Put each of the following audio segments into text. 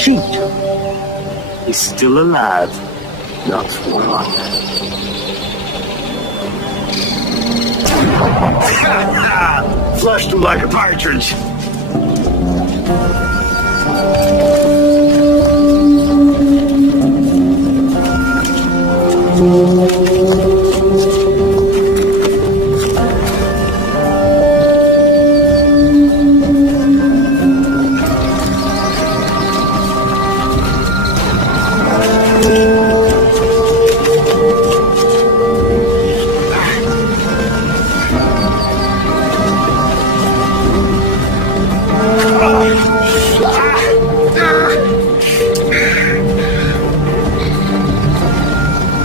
Shoot! He's still alive. Not one. Flushed him like a partridge.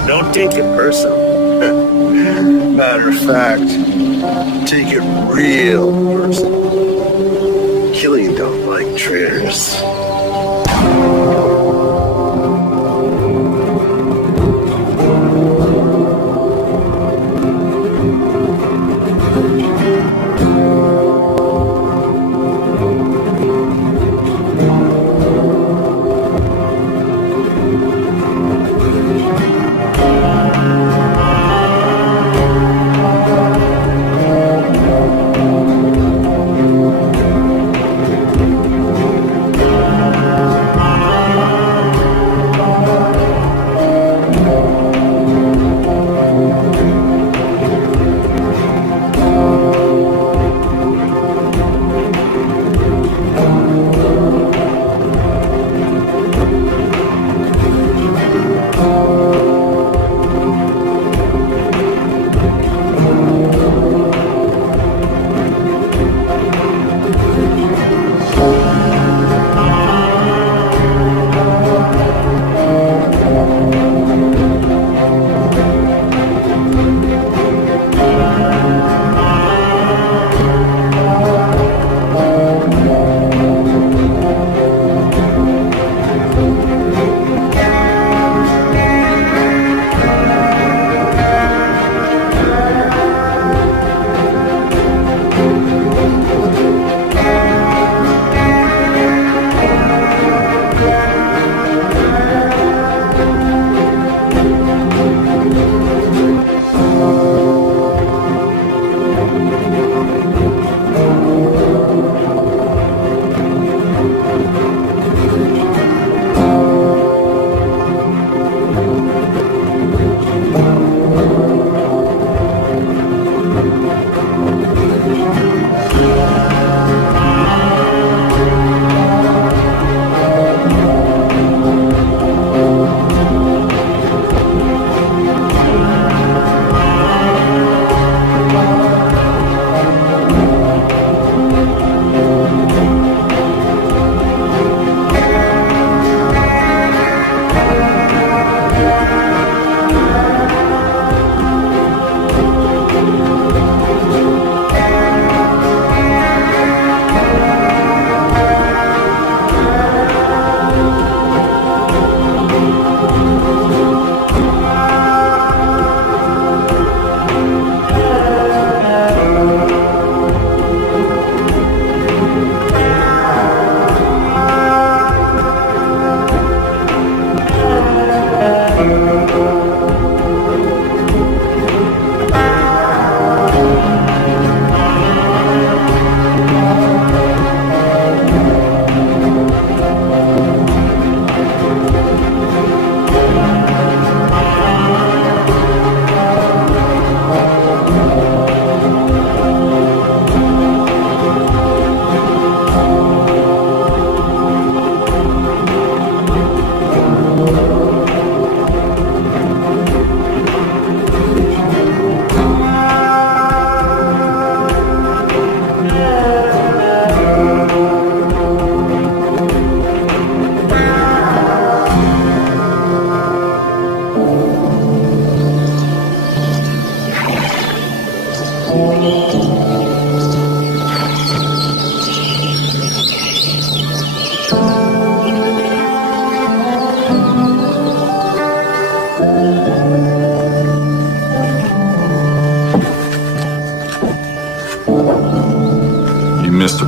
Don't take it personal. Matter of fact, take it real personal. Killing don't like traitors.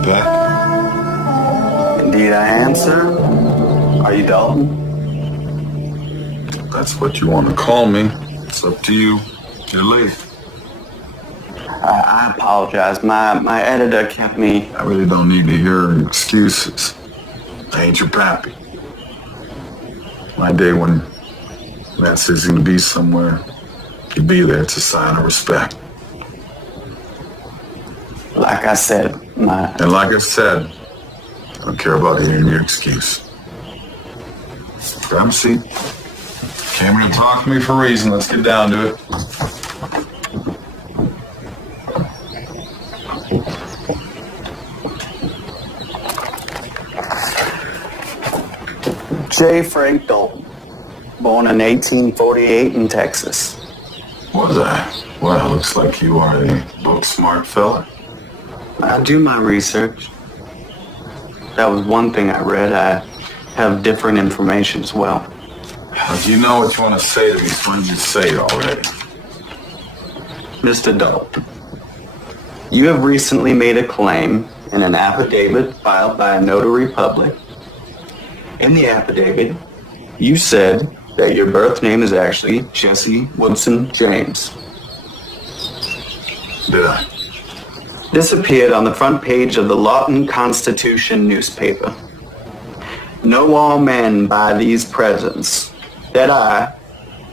Pat? Indeed I am, sir. Are you Dalton? That's what you want to call me. It's up to you. You're late. I apologize. My editor kept me... I really don't need to hear excuses. I ain't your pappy. My day when Matt says he's gonna be somewhere, he'll be there. It's a sign of respect. Like I said, And like I said, I don't care about hearing your excuse. Grab a seat. Came here to talk to me for a reason. Let's get down to it. J. Frank Dalton, born in 1848 in Texas. Was I? Well, looks like you are a book smart fella. I do my research. That was one thing I read. I have different information as well. If you know what you want to say to me, why don't you say it already? Mr. Dalton, you have recently made a claim in an affidavit filed by a notary public. In the affidavit, you said that your birth name is actually Jesse Woodson James. Did I? This appeared on the front page of the Lawton Constitution newspaper. Know all men by these presents that I,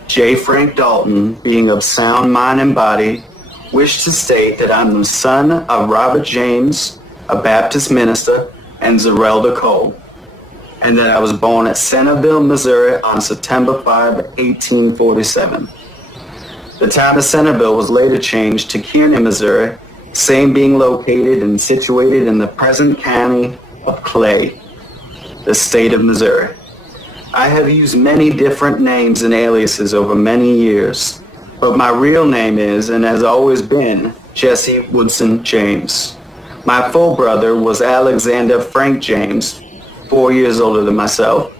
J. Frank Dalton, being of sound mind and body, wish to state that I'm the son of Robert James, a Baptist minister, and Zerelda Cole, and that I was born at Centerville, Missouri on September 5, 1847. The town of Centerville was later changed to Kearney, Missouri, same being located and situated in the present county of Clay, the state of Missouri. I have used many different names and aliases over many years, but my real name is, and has always been, Jesse Woodson James. My full brother was Alexander Frank James, 4 years older than myself.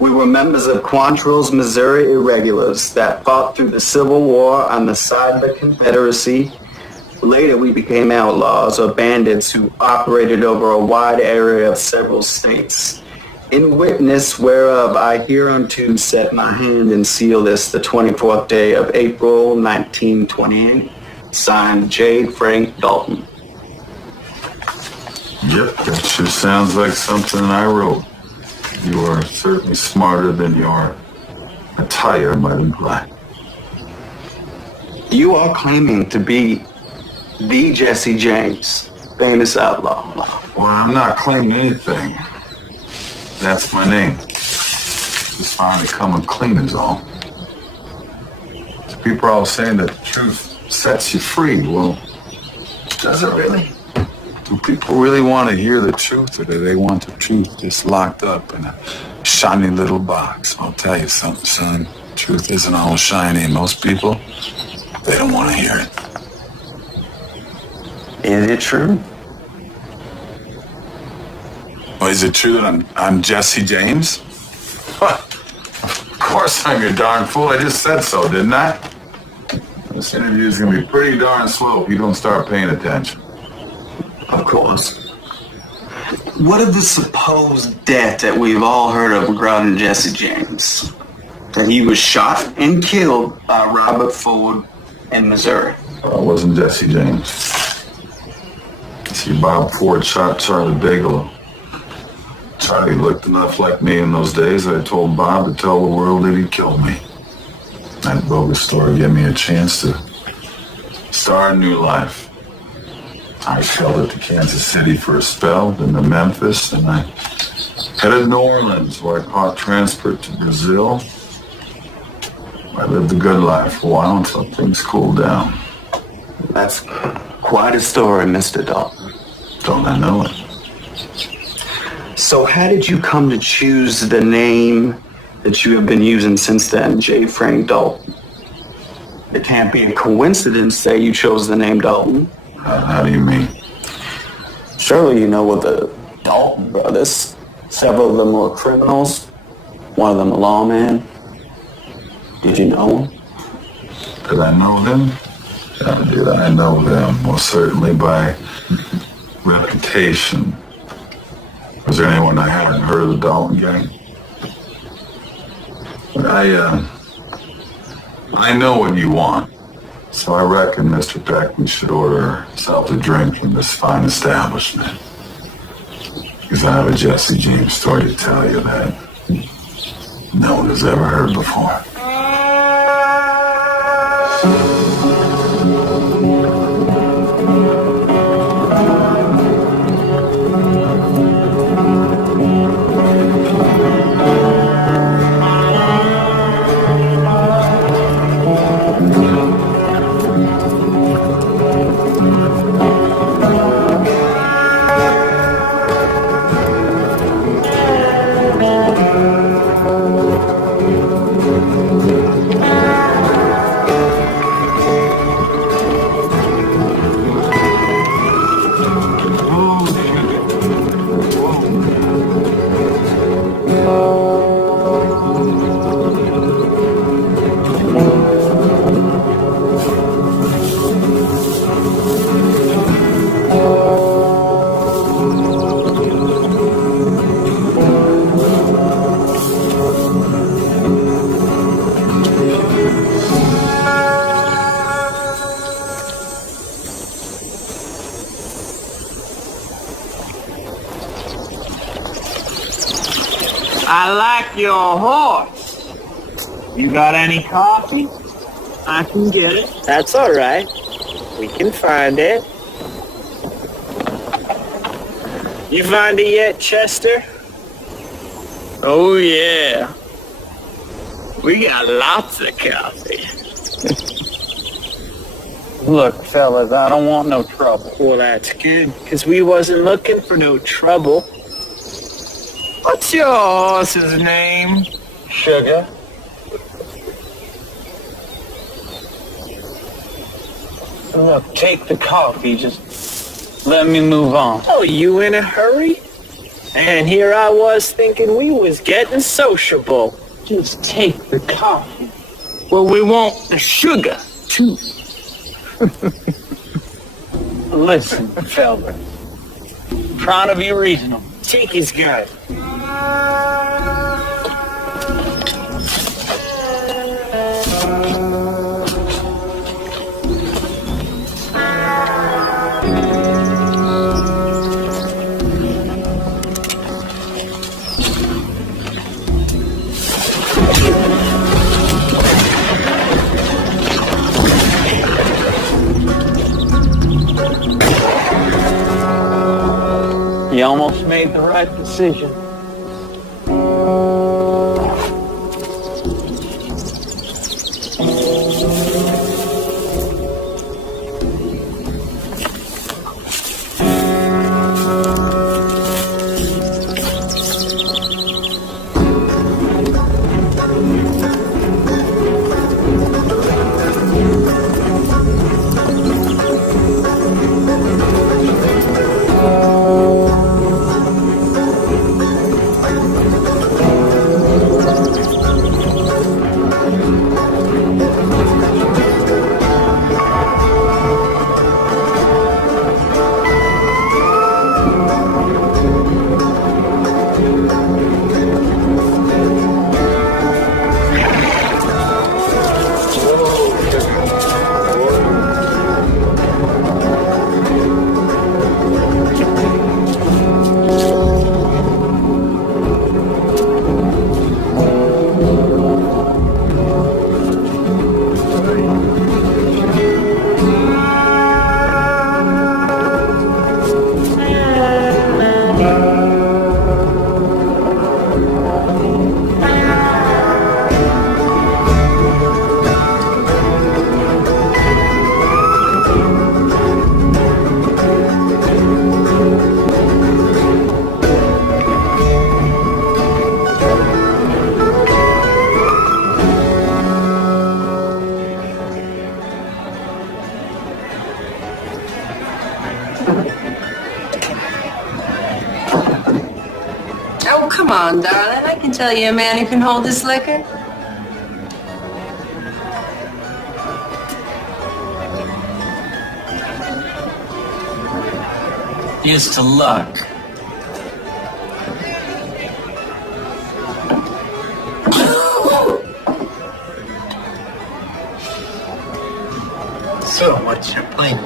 We were members of Quantrill's Missouri Irregulars that fought through the Civil War on the side of the Confederacy. Later, we became outlaws or bandits who operated over a wide area of several states. In witness whereof I hereunto set my hand and seal this the 24th day of April, 1928. Signed, J. Frank Dalton. Yep, that sure sounds like something I wrote. You are certainly smarter than your attire might imply. You are claiming to be the Jesse James, famous outlaw. Well, I'm not claiming anything. That's my name. Just finally coming clean is all. So people are all saying that the truth sets you free. Well, does it really? Do people really want to hear the truth, or do they want the truth just locked up in a shiny little box? I'll tell you something, son. Truth isn't all shiny, and most people, they don't want to hear it. Is it true? Well, is it true that I'm Jesse James? Of course I'm your darn fool. I just said so, didn't I? This interview is going to be pretty darn slow if you don't start paying attention. Of course. What of the supposed death that we've all heard of regarding Jesse James? That he was shot and killed by Robert Ford in Missouri. It wasn't Jesse James. See, Bob Ford shot Charlie Bigelow. Charlie looked enough like me in those days. I told Bob to tell the world that he killed me. That bogus story gave me a chance to start a new life. I sheltered to Kansas City for a spell, then to Memphis, and I headed to New Orleans, where I caught transport to Brazil. I lived a good life for a while until things cooled down. That's quite a story, Mr. Dalton. Don't I know it? So how did you come to choose the name that you have been using since then, J. Frank Dalton? It can't be a coincidence that you chose the name Dalton. How do you mean? Surely you know what the Dalton brothers. Several of them were criminals. One of them a lawman. Did you know them? Did I know them? Yeah, did I know them? Well, certainly by reputation. Was there anyone I hadn't heard of the Dalton gang? But I know what you want. So I reckon, Mr. Peck, we should order ourselves a drink from this fine establishment. Because I have a Jesse James story to tell you that no one has ever heard before. I like your horse. You got any coffee? I can get it. That's all right. We can find it. You find it yet, Chester? Oh, yeah. We got lots of coffee. Look, fellas, I don't want no trouble. Well, that's good, because we wasn't looking for no trouble. What's your horse's name? Sugar. Look, take the coffee. Just let me move on. Oh, you in a hurry? And here I was thinking we was getting sociable. Just take the coffee. Well, we want the sugar, too. Listen, fella. Trying to be reasonable. Take his gun. You almost made the right decision. Oh, come on, darling. I can tell you a man who can hold his liquor. Here's to luck. So, what's your plan?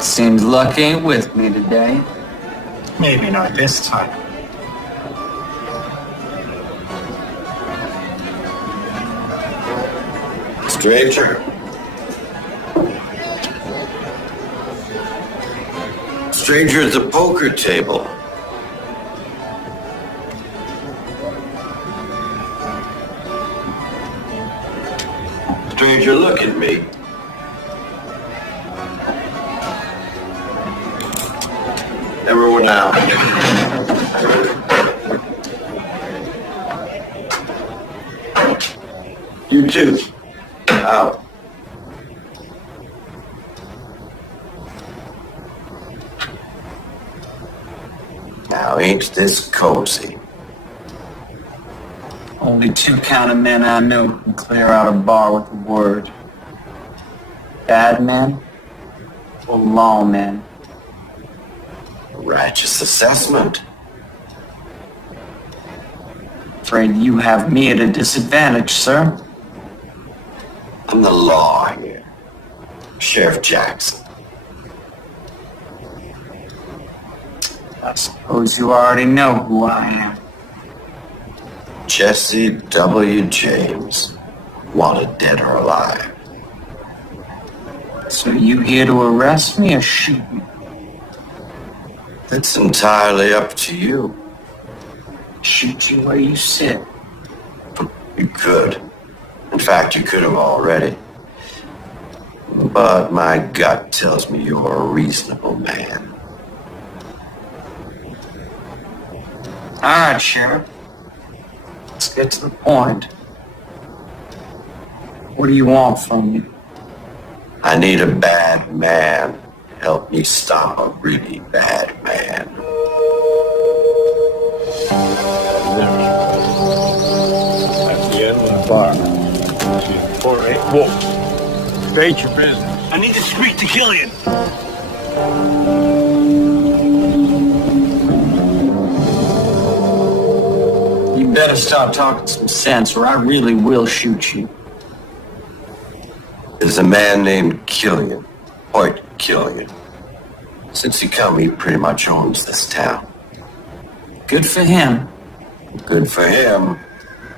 Seems luck ain't with me today. Maybe not this time. Stranger. Stranger at the poker table. Stranger, look at me. Everyone out. You too. Out. Now, ain't this cozy? Only two kind of men I know can clear out a bar with a word. Bad men or lawmen. Righteous assessment. Afraid you have me at a disadvantage, sir. I'm the law here. Sheriff Jackson. I suppose you already know who I am. Jesse W. James. Wanted dead or alive. So you here to arrest me or shoot me? It's entirely up to you. Shoot you where you sit. You could. In fact, you could have already. But my gut tells me you're a reasonable man. All right, Sheriff. Let's get to the point. What do you want from me? I need a bad man to help me stop a really bad man. At the end of the bar. 4-8. Whoa. State your business. I need to speak to Killian. You better start talking some sense or I really will shoot you. There's a man named Killian. Hoyt Killian. Since he come, he pretty much owns this town. Good for him. Good for him.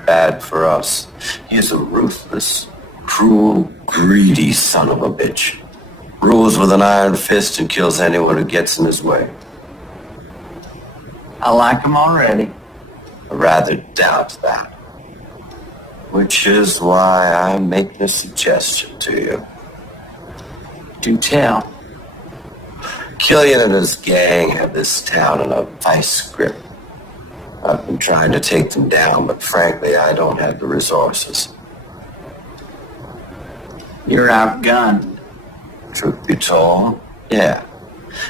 Bad for us. He's a ruthless, cruel, greedy son of a bitch. Rules with an iron fist and kills anyone who gets in his way. I like him already. I rather doubt that. Which is why I'm making a suggestion to you. Do tell. Killian and his gang have this town in a vice grip. I've been trying to take them down, but frankly, I don't have the resources. You're outgunned. Truth be told, yeah.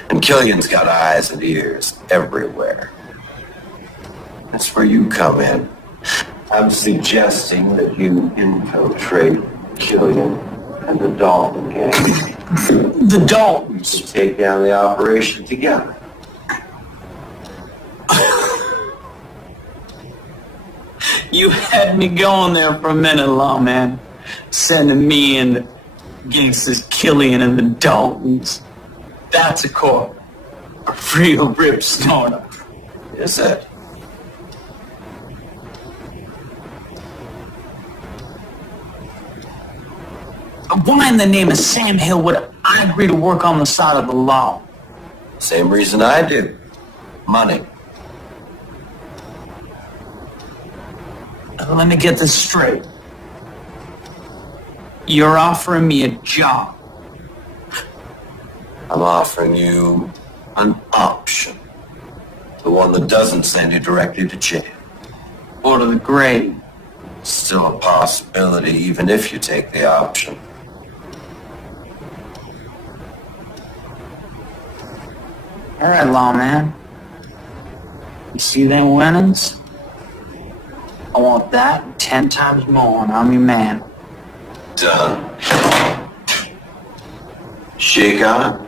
And Killian's got eyes and ears everywhere. That's where you come in. I'm suggesting that you infiltrate Killian and the Dalton gang. The Daltons. To take down the operation together. You had me going there for a minute, lawman. Sending me and gangsters Killian and the Daltons. That's a corp. A real rip snorter. Is it? Why in the name of Sam Hill would I agree to work on the side of the law? Same reason I do. Money. Let me get this straight. You're offering me a job. I'm offering you an option. The one that doesn't send you directly to jail. Or to the grave. Still a possibility, even if you take the option. All right, lawman. You see them winnings? I want that 10 times more, and I'm your man. Done. Shake on it.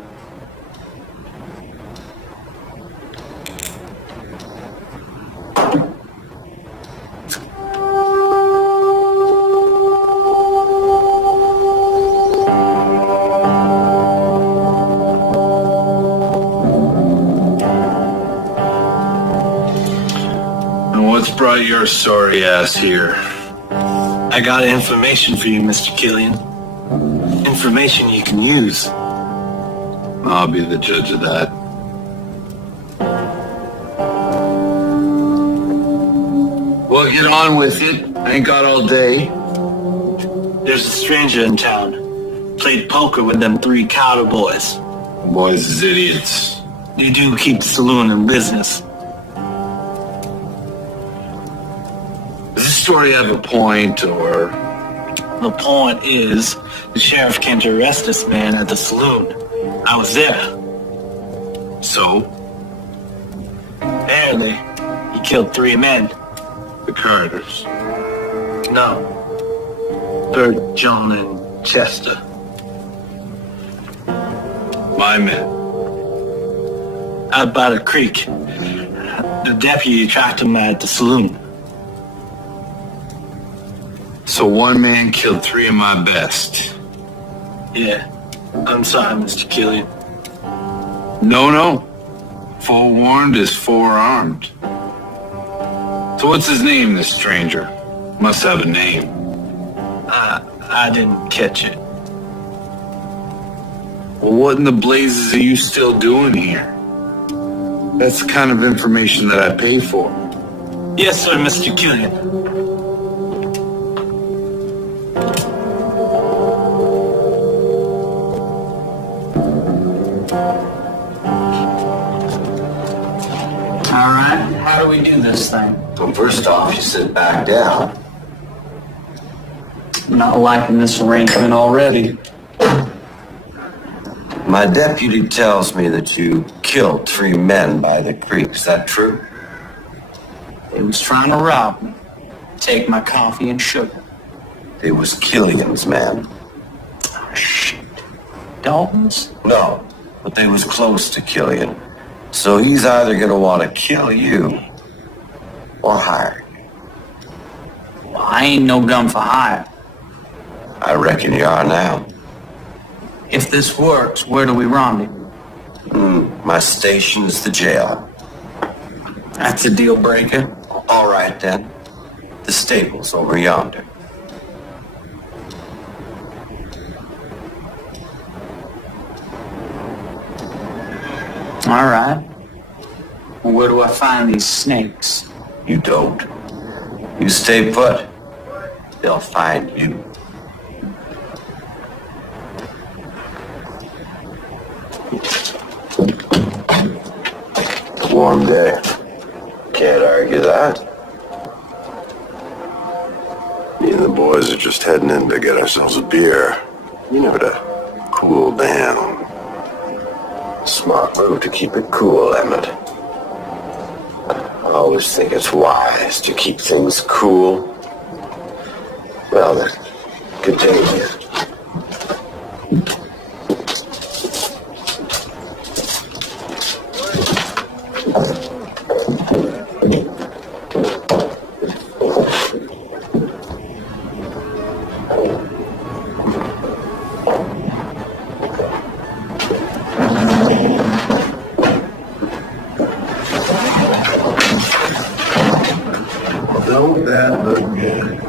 And what's brought your sorry ass here? I got information for you, Mr. Killian. Information you can use. I'll be the judge of that. Well, get on with it. I ain't got all day. There's a stranger in town. Played poker with them 3 Carter boys. Boys is idiots. They do keep the saloon in business. Does this story have a point, or? The point is, the sheriff came to arrest this man at the saloon. I was there. So? Apparently, he killed 3 men. The Carters. No. Bert, John, and Chester. My men. Out by the creek. The deputy tracked him at the saloon. So one man killed 3 of my best. Yeah. I'm sorry, Mr. Killian. No. Forewarned is forearmed. So what's his name, this stranger? Must have a name. I didn't catch it. Well, what in the blazes are you still doing here? That's the kind of information that I pay for. Yes, sir, Mr. Killian. All right, how do we do this thing? Well, first off, you sit back down. I'm not liking this arrangement already. My deputy tells me that you killed 3 men by the creek. Is that true? They was trying to rob me, take my coffee and sugar. It was Killian's men. Oh, shit. Dalton's? No, but they was close to Killian. So he's either gonna want to kill you or hire you. Well, I ain't no gun for hire. I reckon you are now. If this works, where do we rendezvous? My station's the jail. That's a deal breaker. All right then. The stable's over yonder. All right. Well, where do I find these snakes? You don't. You stay put. They'll find you. Warm day. Can't argue that. Me and the boys are just heading in to get ourselves a beer. You know, to cool down. Smart move to keep it cool, Emmett. I always think it's wise to keep things cool. Well then, continue. Don't that look good?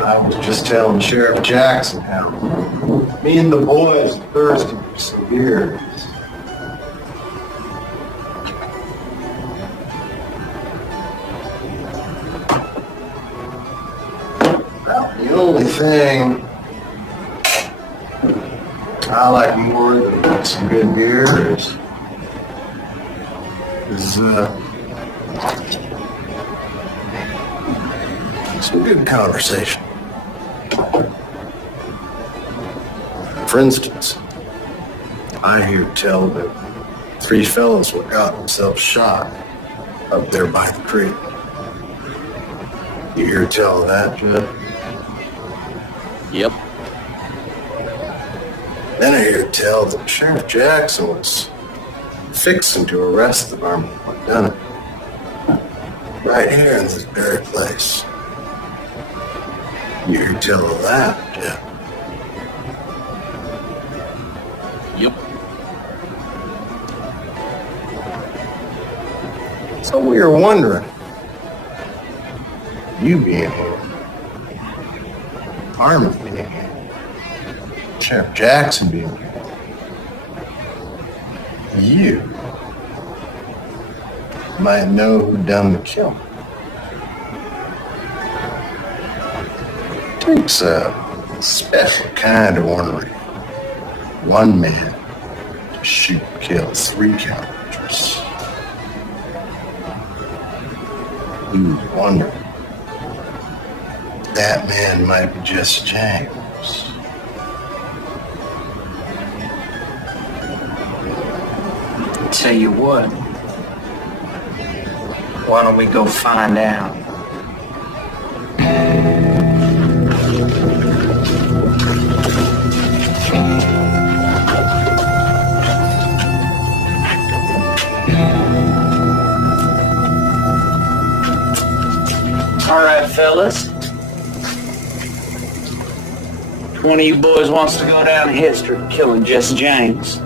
I was just telling Sheriff Jackson how me and the boys are thirsty for some beer. Well, the only thing I like more than some good beer is some good conversation. For instance, I hear tell that 3 fellows what got themselves shot up there by the creek. You hear tell of that, Judd? Yep. Then I hear tell that Sheriff Jackson was fixing to arrest the varmint who done it. Right here in this very place. You hear tell of that, Jeff? Yep. So we were wondering, you being here, Harmon being here, Sheriff Jackson being here, you might know who done the killing. Takes a special kind of ornery. One man to shoot and kill 3 characters. You wonder, that man might be Jesse James. Tell you what. Why don't we go find out? All right, fellas. One of you boys wants to go down in history killing Jesse James.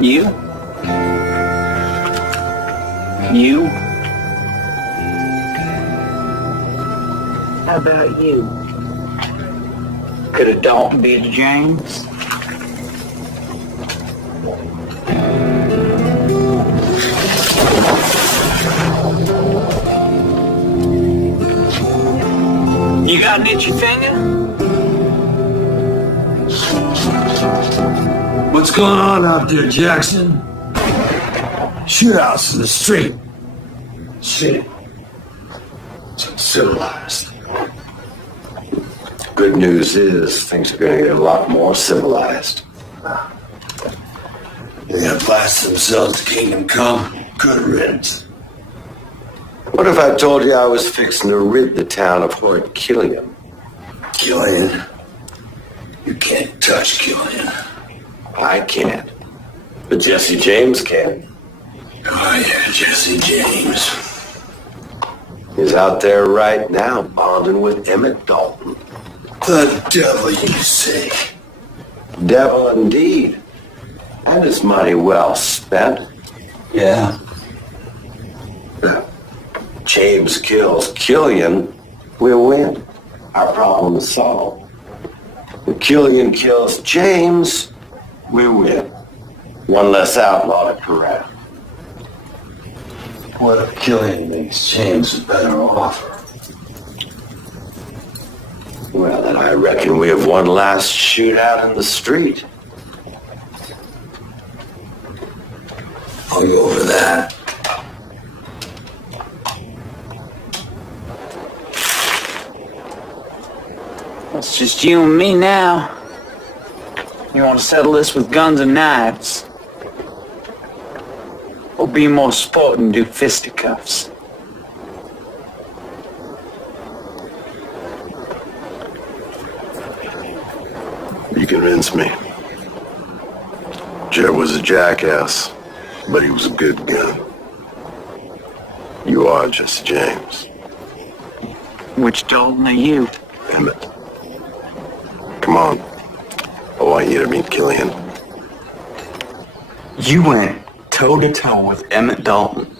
You? You? How about you? Could a Dalton be the James? You got an itchy finger? What's going on out there, Jackson? Shootouts in the street. Shit. It's civilized. Good news is things are going to get a lot more civilized. They're gonna blast themselves to Kingdom Come. Good riddance. What if I told you I was fixing to rid the town of Hoyt Killian? Killian. You can't touch Killian. I can't. But Jesse James can. Oh yeah, Jesse James. He's out there right now bonding with Emmett Dalton. The devil, you say? Devil indeed. And it's money well spent. Yeah. James kills Killian, we'll win. Our problem is solved. If Killian kills James, we win. One less outlaw to corral. What if Killian makes James a better offer? Well, then I reckon we have one last shootout in the street. I'll go over that. It's just you and me now. You want to settle this with guns and knives? Or be more sport and do fisticuffs? You convinced me. Jer was a jackass, but he was a good gun. You are Jesse James. Which Dalton are you? Emmett. Come on. I want you to meet Killian. You went toe-to-toe with Emmett Dalton.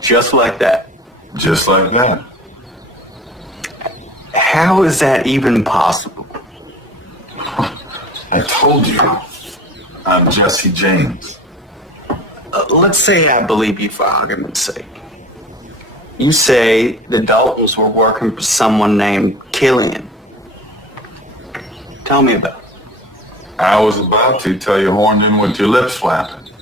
Just like that. Just like that. How is that even possible? I told you, I'm Jesse James. Let's say I believe you for argument's sake. You say the Daltons were working for someone named Killian. Tell me about it. I was about to tell you horned in with your lips flapping.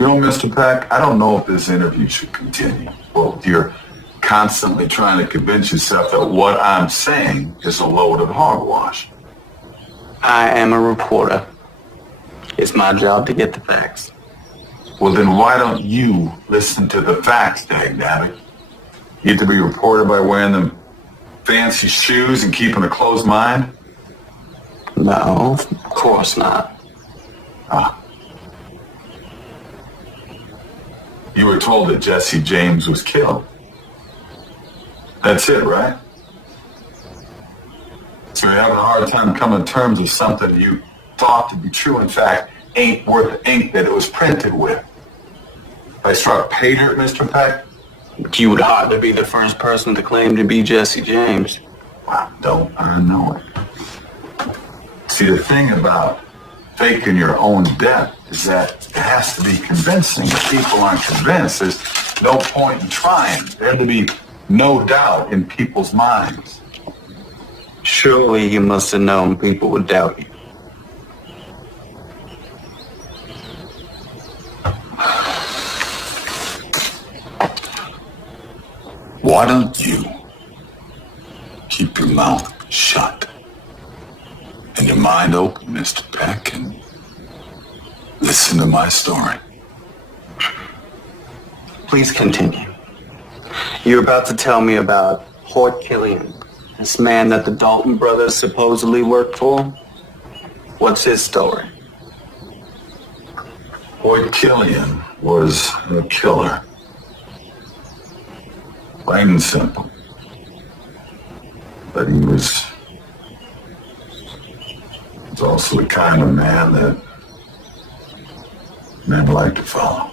You know, Mr. Pack, I don't know if this interview should continue. Well, you're constantly trying to convince yourself that what I'm saying is a load of hogwash. I am a reporter. It's my job to get the facts. Well, then why don't you listen to the facts, Dagnabbit? You have to be reported by wearing them fancy shoes and keeping a closed mind? No, of course not. Ah. You were told that Jesse James was killed. That's it, right? So you're having a hard time coming to terms with something you thought to be true, in fact, ain't worth the ink that it was printed with. I struck pay dirt, Mr. Peck? You would hardly be the first person to claim to be Jesse James. Wow, don't I know it. See, the thing about faking your own death is that it has to be convincing. If people aren't convinced, there's no point in trying. There to be no doubt in people's minds. Surely you must have known people would doubt you. Why don't you keep your mouth shut and your mind open, Mr. Peck, and listen to my story? Please continue. You're about to tell me about Hoyt Killian, this man that the Dalton brothers supposedly worked for. What's his story? Hoyt Killian was a killer. Plain and simple. But he was also the kind of man that men like to follow.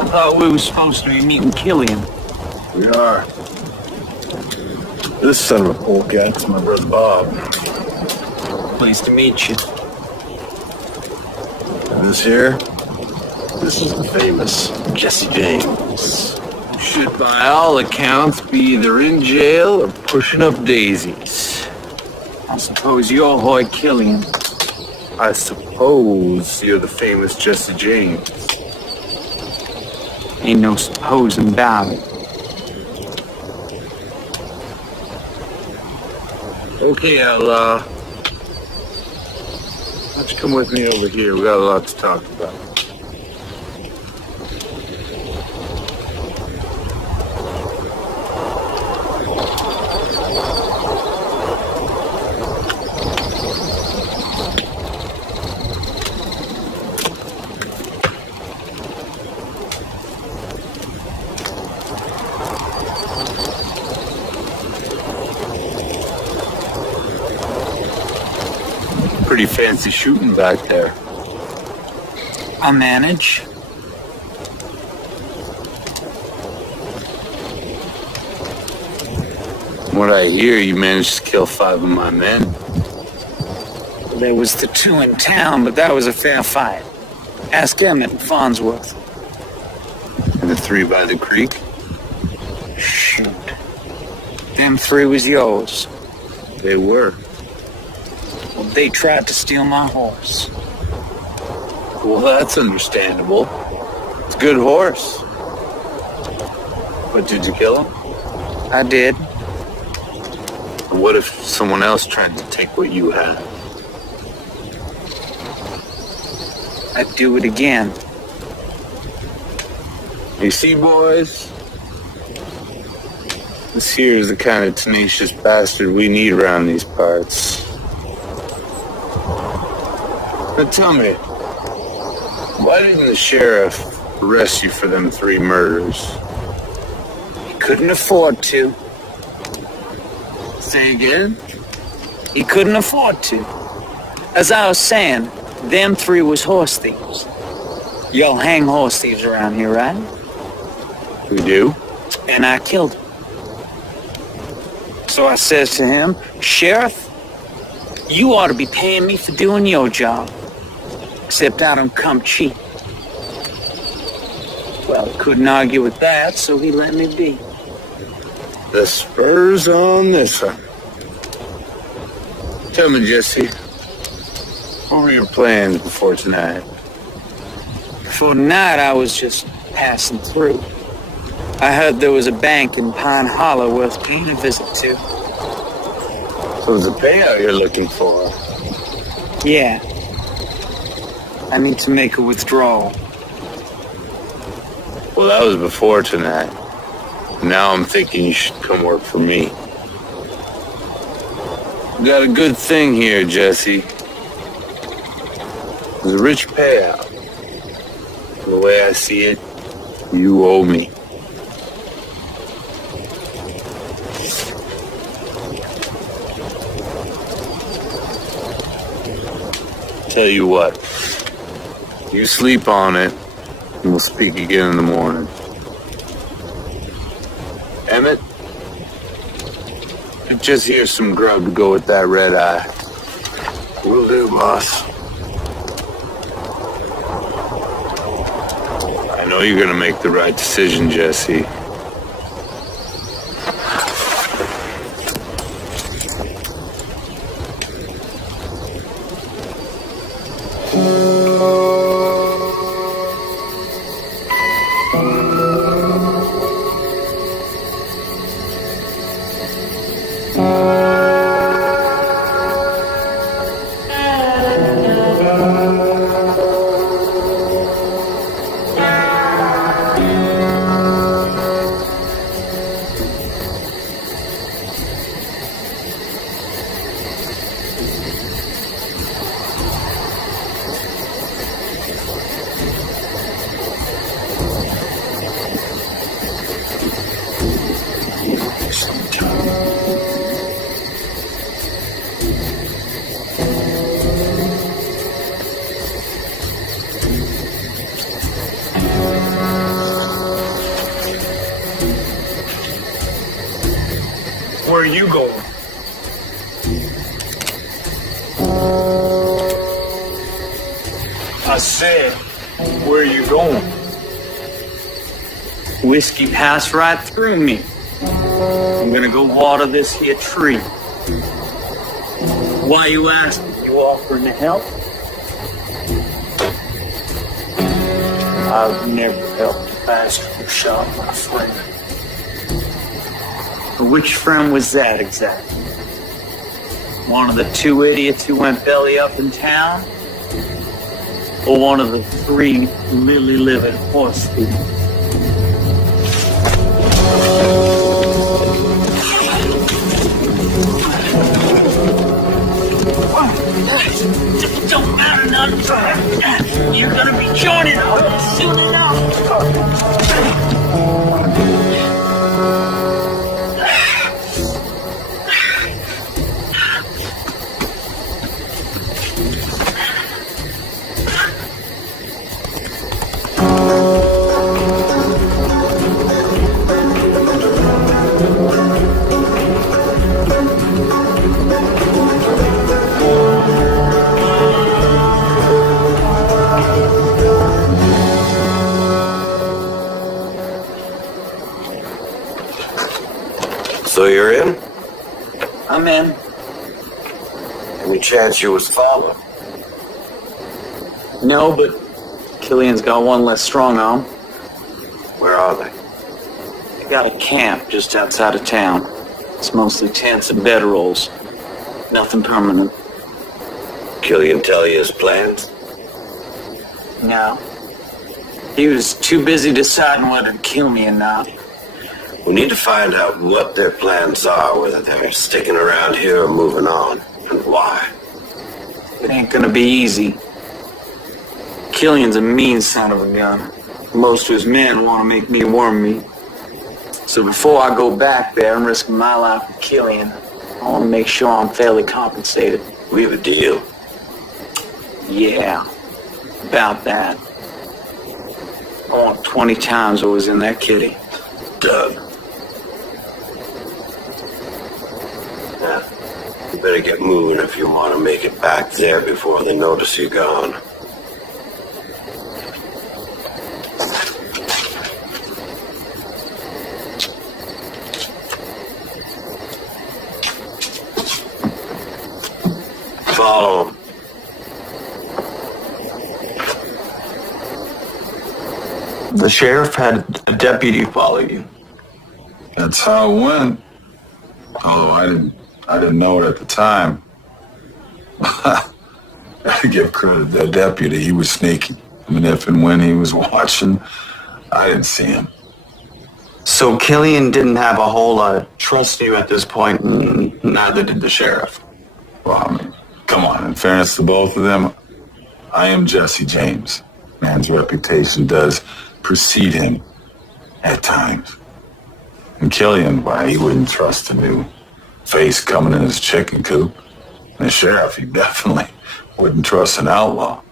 I thought we were supposed to be meeting Killian. We are. This son of a polecat's my brother Bob. Pleased to meet you. And this is the famous Jesse James. Should by all accounts be either in jail or pushing up daisies. I suppose you're Hoyt Killian. I suppose you're the famous Jesse James. Ain't no supposing about it. Okay, outlaw. Why don't you come with me over here? We got a lot to talk about. Pretty fancy shooting back there. I manage. From what I hear, you managed to kill 5 of my men. There was the 2 in town, but that was a fair fight. Ask Emmett and Farnsworth. And the 3 by the creek? Shoot. Them 3 was yours. They were. Well, they tried to steal my horse. Well, that's understandable. It's a good horse. But did you kill him? I did. What if someone else tried to take what you had? I'd do it again. You see, boys? This here is the kind of tenacious bastard we need around these parts. But tell me, why didn't the sheriff arrest you for them 3 murders? He couldn't afford to. Say again? He couldn't afford to. As I was saying, them 3 was horse thieves. Y'all hang horse thieves around here, right? We do? And I killed him. So I says to him, Sheriff, you ought to be paying me for doing your job. Except I don't come cheap. Well, he couldn't argue with that, so he let me be. The spurs on this one. Tell me, Jesse, what were your plans before tonight? For tonight, I was just passing through. I heard there was a bank in Pine Hollow worth paying a visit to. So it's a payout you're looking for. Yeah. I need to make a withdrawal. Well, that was before tonight. Now I'm thinking you should come work for me. We got a good thing here, Jesse. There's a rich payout. And the way I see it, you owe me. Tell you what, you sleep on it, and we'll speak again in the morning. Emmett, just here's some grub to go with that red eye. Will do, boss. I know you're gonna make the right decision, Jesse. Where are you going? I said, where are you going? Whiskey passed right through me. I'm gonna go water this here tree. Why you asking? You offering to help? I've never helped a bastard who shot my friend. Which friend was that exactly? One of the two idiots who went belly up in town? Or one of the three lily-livered horse thieves? It don't matter none. You're gonna be joining us soon enough. So you're in? I'm in. Any chance you was followed? No, but Killian's got one less strong arm. Where are they? They got a camp just outside of town. It's mostly tents and bedrolls. Nothing permanent. Killian tell you his plans? No. He was too busy deciding whether to kill me or not. We need to find out what their plans are, whether they're sticking around here or moving on, and why. It ain't gonna be easy. Killian's a mean son of a gun. Most of his men want to make me worm meat. So before I go back there and risk my life with Killian, I want to make sure I'm fairly compensated. We have a deal. Yeah, about that. I want 20 times what was in that kitty. Doug. Now, you better get moving if you want to make it back there before they notice you're gone. The sheriff had a deputy follow you. That's how it went. Although I didn't know it at the time. I give credit to that deputy. He was sneaky. I mean, if and when he was watching, I didn't see him. So Killian didn't have a whole lot of trust in you at this point, and neither did the sheriff. Well, I mean, come on. In fairness to both of them, I am Jesse James. Man's reputation does precede him at times. And Killian, why, he wouldn't trust a new face coming in his chicken coop. And the sheriff, he definitely wouldn't trust an outlaw.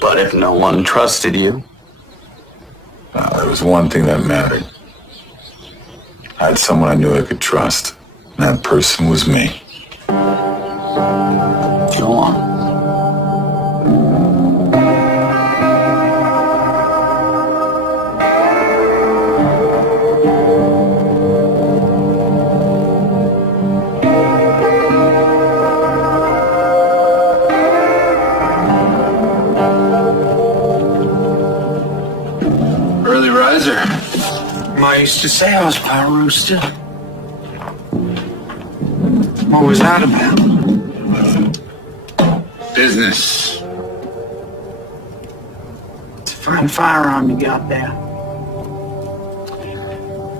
But if no one trusted you, There was one thing that mattered. I had someone I knew I could trust. And that person was me. go on. Early riser. Ma used to say I was power roasted. What was that about? Business. It's a fine firearm you got there.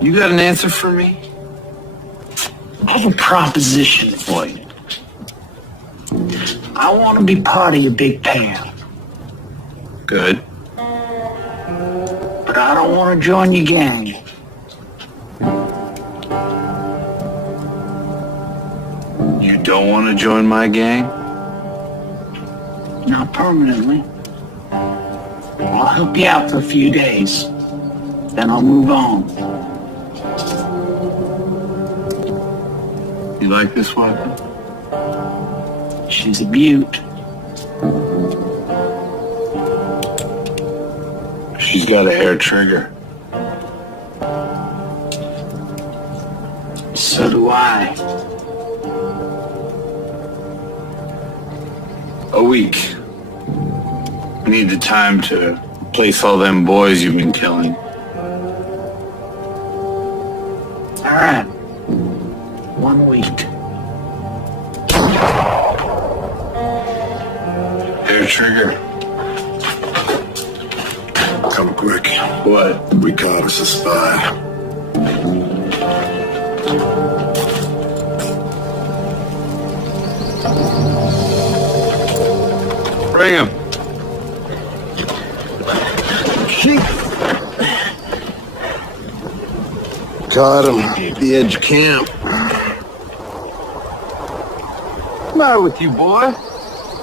You got an answer for me? I have a proposition for you. I want to be part of your big pan. Good. But I don't want to join your gang. You don't want to join my gang? Not permanently. I'll help you out for a few days. Then I'll move on. You like this weapon? She's a beaut. She's got a hair trigger. So do I. A week. I need the time to replace all them boys you've been killing. All right. 1 week. Hair trigger. Come quick. What? We caught us a spy. Bring him. Caught him at the edge of camp. What's the matter with you, boy?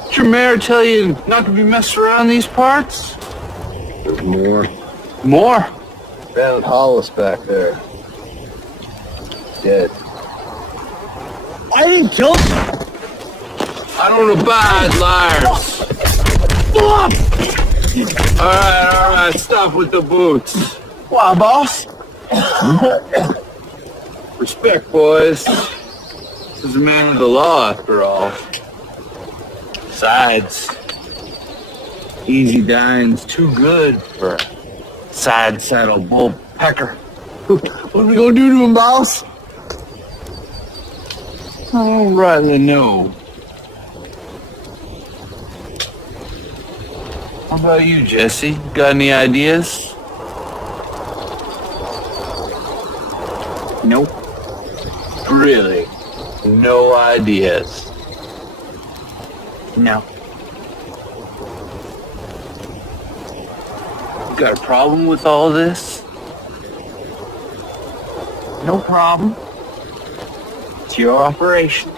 Did your mayor tell you not to be messed around these parts? There's more. More? Found Hollis back there. Dead. I didn't kill him. I don't abide liars. All right, stop with the boots. Why, boss? Respect, boys. This is a man of the law, after all. Besides, easy dying's too good for a side saddle bull pecker. What are we gonna do to him, boss? I don't rightly know. How about you, Jesse? Got any ideas? Nope. Really? No ideas? No. You got a problem with all this? No problem. It's your operation.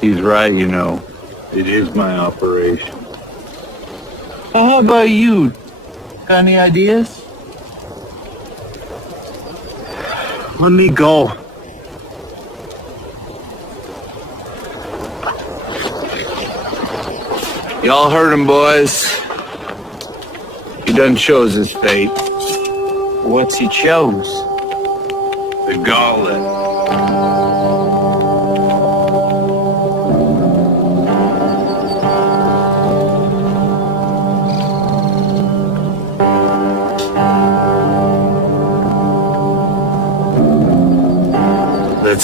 He's right, you know. It is my operation. Well, how about you? Got any ideas? Let me go. Y'all heard him, boys. He done chose his fate. What's he chose? The gauntlet.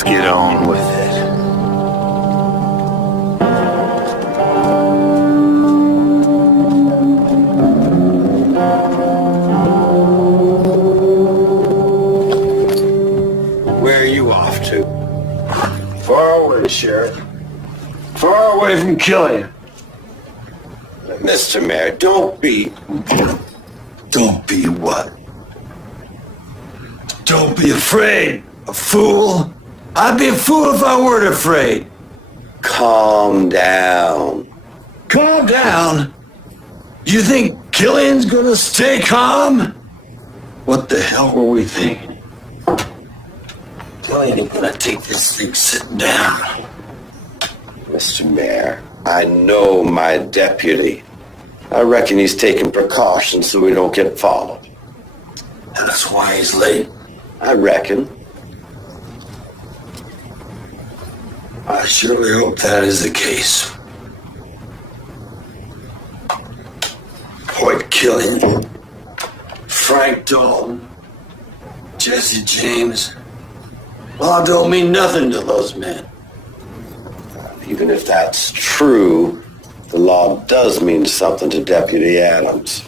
Let's get on with it. Where are you off to? Far away, Sheriff. Far away from Killian. Mr. Mayor, don't be what? Don't be afraid, a fool. I'd be a fool if I weren't afraid. Calm down. Calm down. You think Killian's gonna stay calm? What the hell were we thinking? Killian ain't gonna take this thing sitting down. Mr. Mayor, I know my deputy. I reckon he's taking precautions so we don't get followed. And that's why he's late. I reckon. I surely hope that is the case. Hoyt Killian, Frank Dalton, Jesse James. Law don't mean nothing to those men. Even if that's true, the law does mean something to Deputy Adams.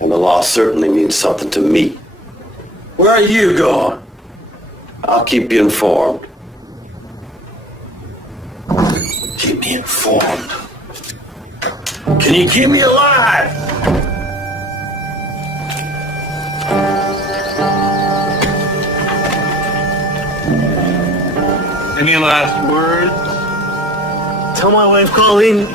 And the law certainly means something to me. Where are you going? I'll keep you informed. Keep me informed. Can you keep me alive? Any last words? Tell my wife Colleen.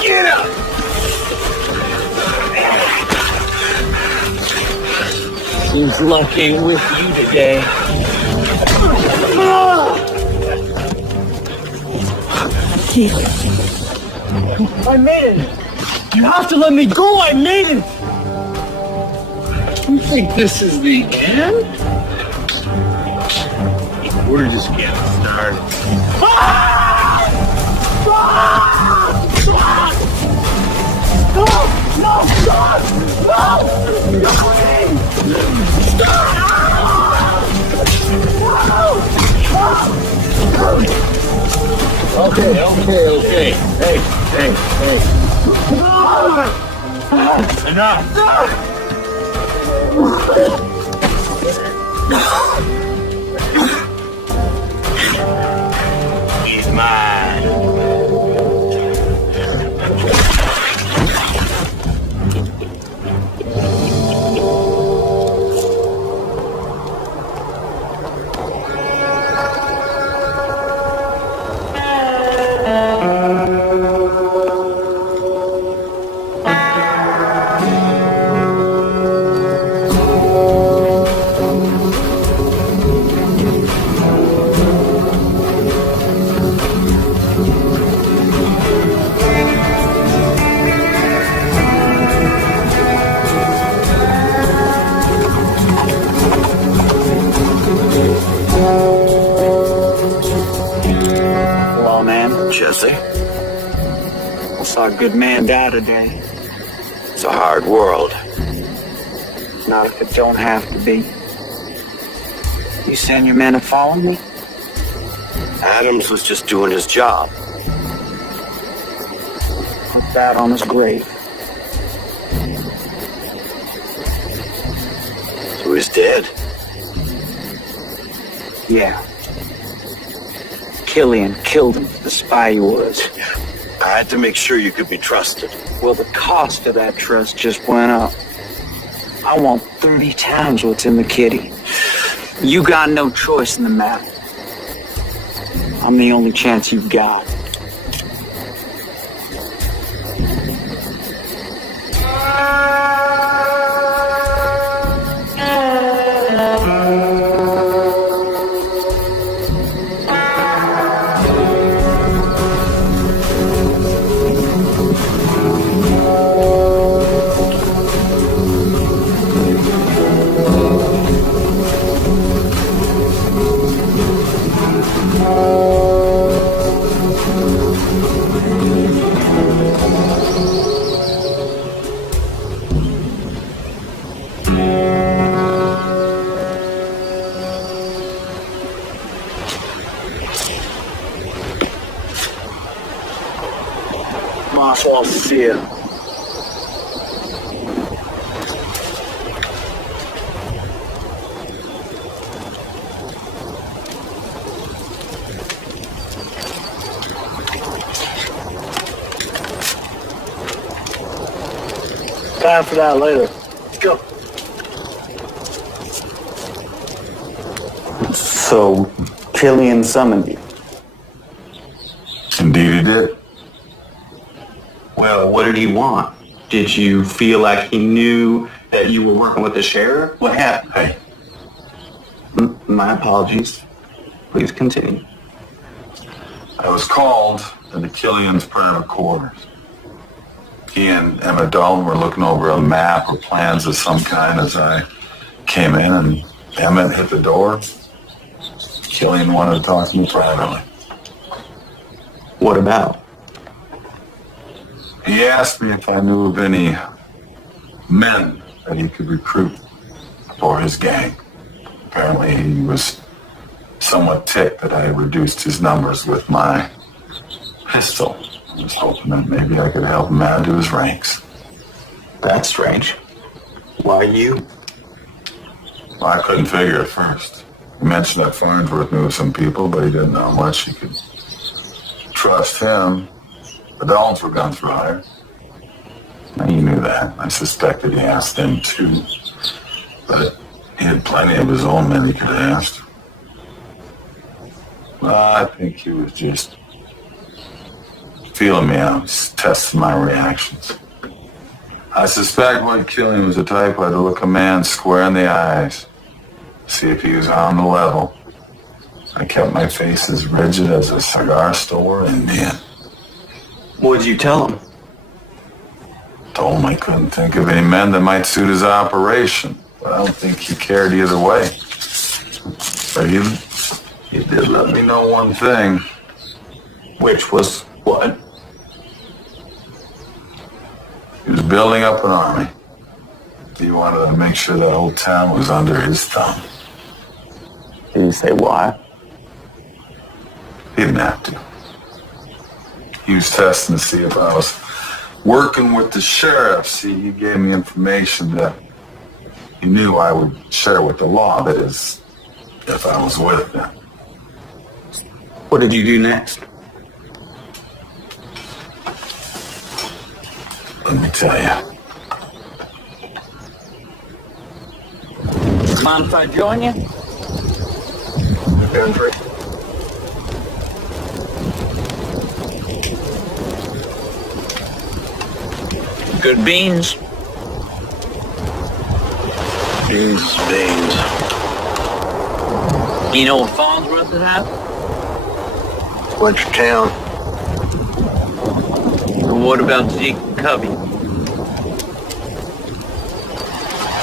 Get up! Seems luck ain't with you today. I made it! You have to let me go! I made it! You think this is the end? We're just getting started. Okay. Hey. Enough. He's mine. Jesse. I saw a good man die today. It's a hard world. Not if it don't have to be. You send your men to follow me? Adams was just doing his job. Put that on his grave. So he's dead? Yeah. Killian killed him, the spy he was. I had to make sure you could be trusted. Well, the cost of that trust just went up. I want 30 times what's in the kitty. You got no choice in the matter. I'm the only chance you've got. my boss here. Time for that later. Let's go. So, Killian summoned you. Indeed he did. Well, what did he want? Did you feel like he knew that you were working with the sheriff? What happened? Hey, My apologies. Please continue. I was called into Killian's private quarters. He and Emmett Dalton were looking over a map or plans of some kind as I came in, and Emmett hit the door. Killian wanted to talk to me privately. What about? He asked me if I knew of any men that he could recruit for his gang. Apparently he was somewhat ticked that I reduced his numbers with my pistol. I was hoping that maybe I could help him add to his ranks. That's strange. Why you? Well, I couldn't figure at first. He mentioned that Farnsworth knew some people, but he didn't know how much he could trust him. The Dallins were guns for hire. Now, he knew that. I suspected he asked them too. But he had plenty of his own men he could have asked. Well, I think he was just feeling me out, just testing my reactions. I suspect White Killian was the type who had to look a man square in the eyes, see if he was on the level. I kept my face as rigid as a cigar store Indian. What did you tell him? Told him I couldn't think of any men that might suit his operation, but I don't think he cared either way. But he did let me know one thing. Which was what? He was building up an army. He wanted to make sure that whole town was under his thumb. Did he say why? He didn't have to. He was testing to see if I was working with the sheriff. See, he gave me information that he knew I would share with the law, that is, if I was with them. What did you do next? Let me tell you. Mind if I join you? Feel free. Good beans. Beans. You know what Farnsworth is at? What's your town? And what about Zeke and Cubby?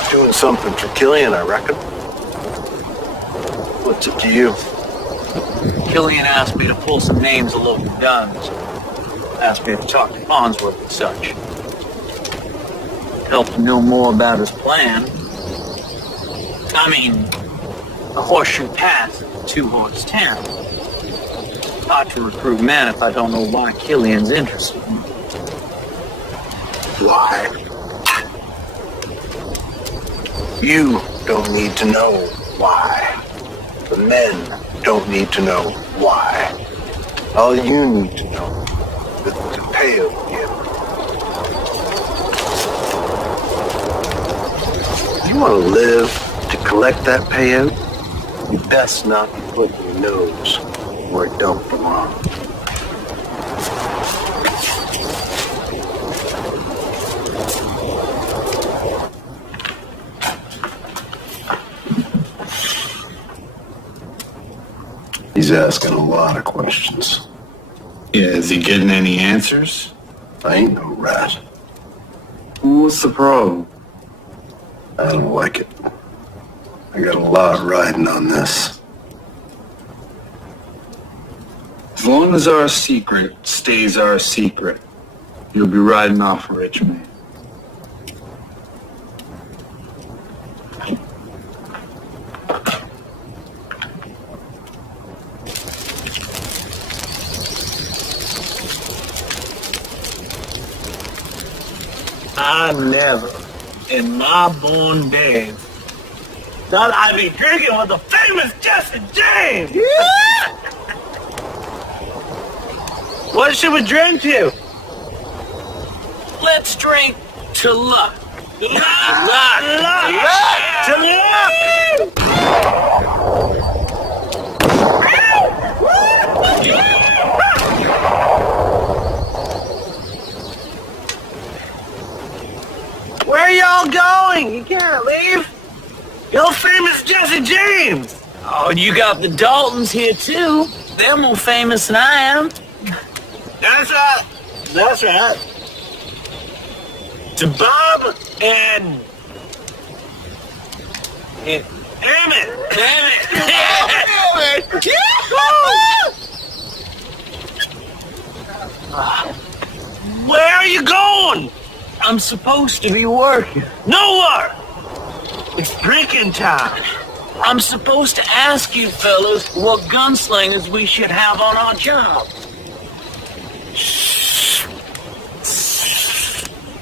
Doing something for Killian, I reckon. What's it to you? Killian asked me to pull some names of local guns. Asked me to talk to Farnsworth and such. Help to know more about his plan. I mean, the Horseshoe Pass is a two-horse town. Hard to recruit men if I don't know why Killian's interested. Why? You don't need to know why. The men don't need to know why. All you need to know is to pay him. You want to live to collect that payout? You best not be putting your nose where it don't belong. He's asking a lot of questions. Yeah, is he getting any answers? I ain't no rat. What's the problem? I don't like it. I got a lot riding on this. As long as our secret stays our secret, you'll be riding off a rich man. I never, in my born days, thought I'd be drinking with the famous Jesse James. What should we drink to? Let's drink to luck. Luck! To luck! Where y'all going? You can't leave. You're famous Jesse James. Oh, you got the Daltons here too. They're more famous than I am. That's right. That's right. To Bob and Emmett. Where are you going? I'm supposed to be working. Nowhere. It's drinking time. I'm supposed to ask you fellas what gunslingers we should have on our job.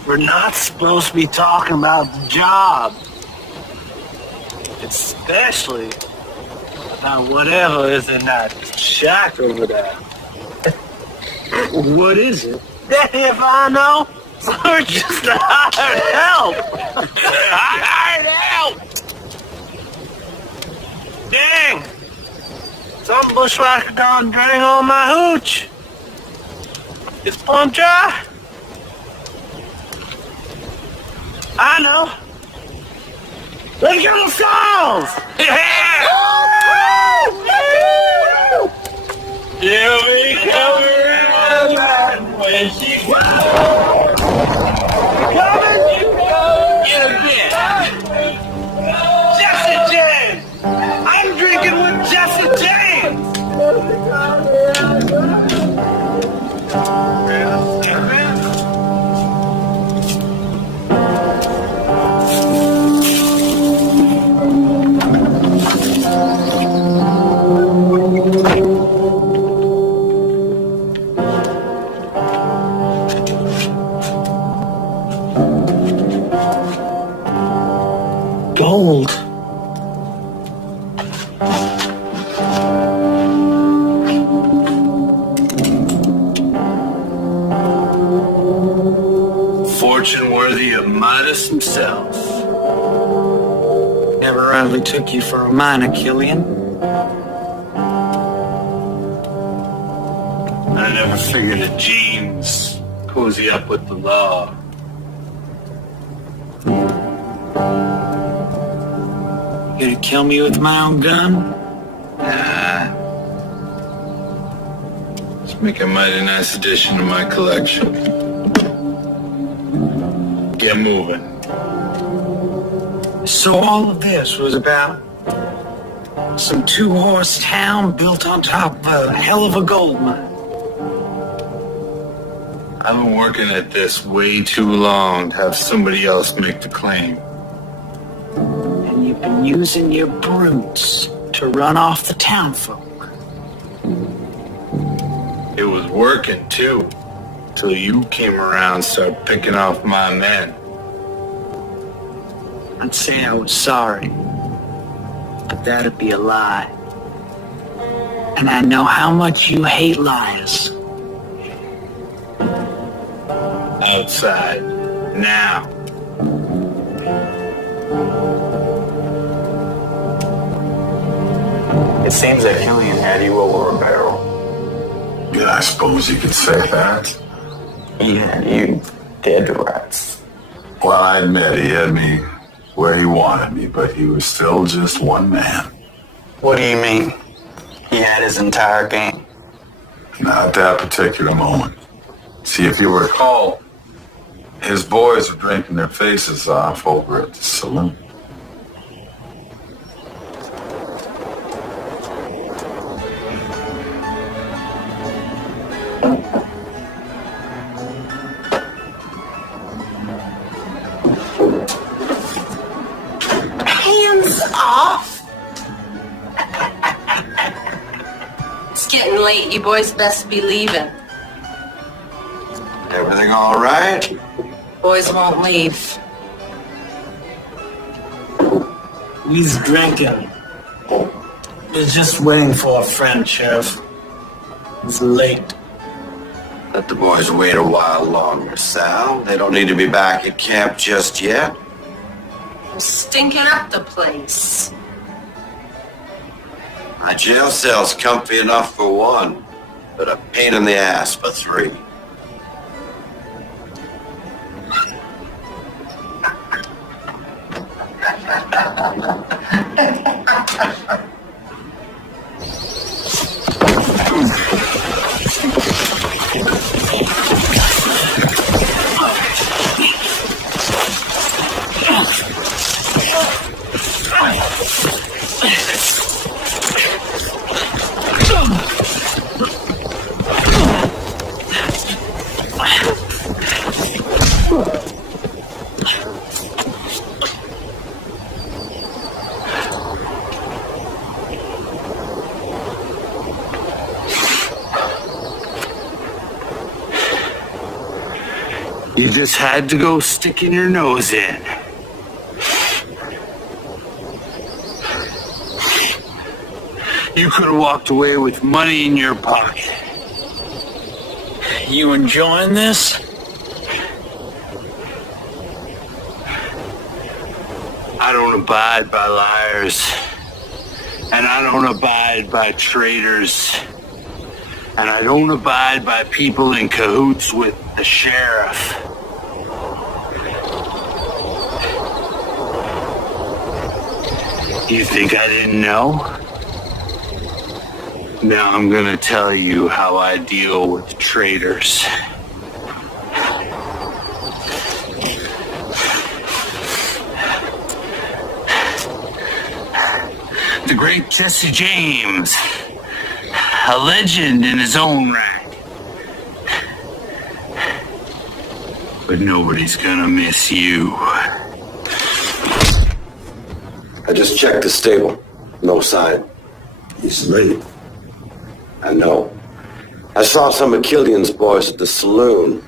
We're not supposed to be talking about the job. Especially about whatever is in that shack over there. What is it? If I know, we're just hired help. Hired help. Dang. Some bushwhacker gone drain all my hooch. It's plumb dry. I know. Let's go to Falls! You'll be coming around when she comes. Coming? In a bit. Jesse James! I'm drinking with Jesse James! Gold. Fortune worthy of Midas himself. Never really took you for a miner, Killian. I never figured that James cozy up with the law. You gonna kill me with my own gun? Nah. Let's make a mighty nice addition to my collection. Get moving. So all of this was about some two-horse town built on top of a hell of a gold mine. I've been working at this way too long to have somebody else make the claim. And you've been using your brutes to run off the townfolk. It was working too, till you came around and started picking off my men. I'd say I was sorry, but that'd be a lie. And I know how much you hate liars. Outside, now. It seems that Killian had you over a barrel. Yeah, I suppose you could say that. Yeah, you dead to rights. Well, I admit he had me where he wanted me, but he was still just one man. What do you mean? He had his entire gang. Not at that particular moment. See, if you recall, his boys were drinking their faces off over at the saloon. Hands off! It's getting late. You boys best be leaving. Everything all right? Boys won't leave. He's drinking. He's just waiting for a friend, Sheriff. He's late. Let the boys wait a while longer, Sal. They don't need to be back at camp just yet. We're stinking up the place. My jail cell's comfy enough for one, but a pain in the ass for three. You just had to go sticking your nose in. You could have walked away with money in your pocket. You enjoying this? I don't abide by liars. And I don't abide by traitors. And I don't abide by people in cahoots with the sheriff. You think I didn't know? Now I'm gonna tell you how I deal with traitors. The great Jesse James, a legend in his own right. But nobody's gonna miss you. I just checked the stable. No sign. He's late. I know. I saw some of Killian's boys at the saloon.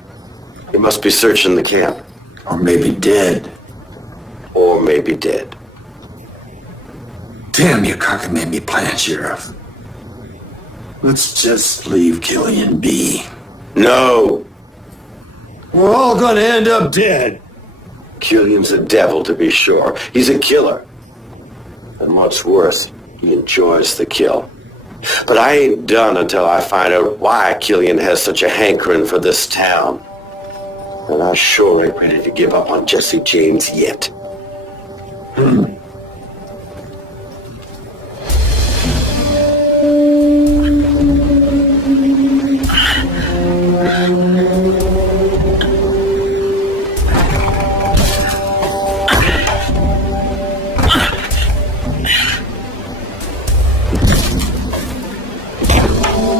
He must be searching the camp. Or maybe dead. Or maybe dead. Damn, you cockamamie plan, Sheriff. Let's just leave Killian be. No! We're all gonna end up dead. Killian's a devil, to be sure. He's a killer. And what's worse, he enjoys the kill. But I ain't done until I find out why Killian has such a hankering for this town. And I sure ain't ready to give up on Jesse James yet.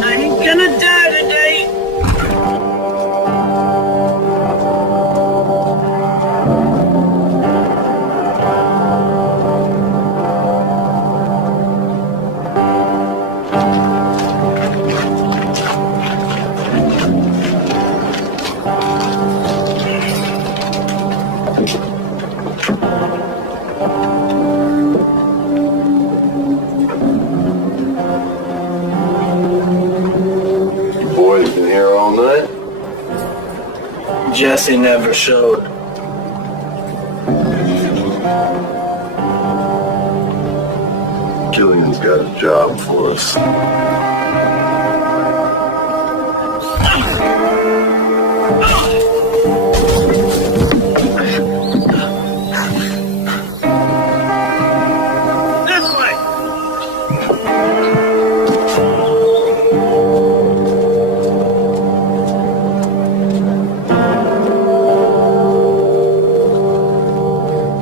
I ain't gonna die today. Boys been here all night? Jesse never showed. Killian's got a job for us. This way.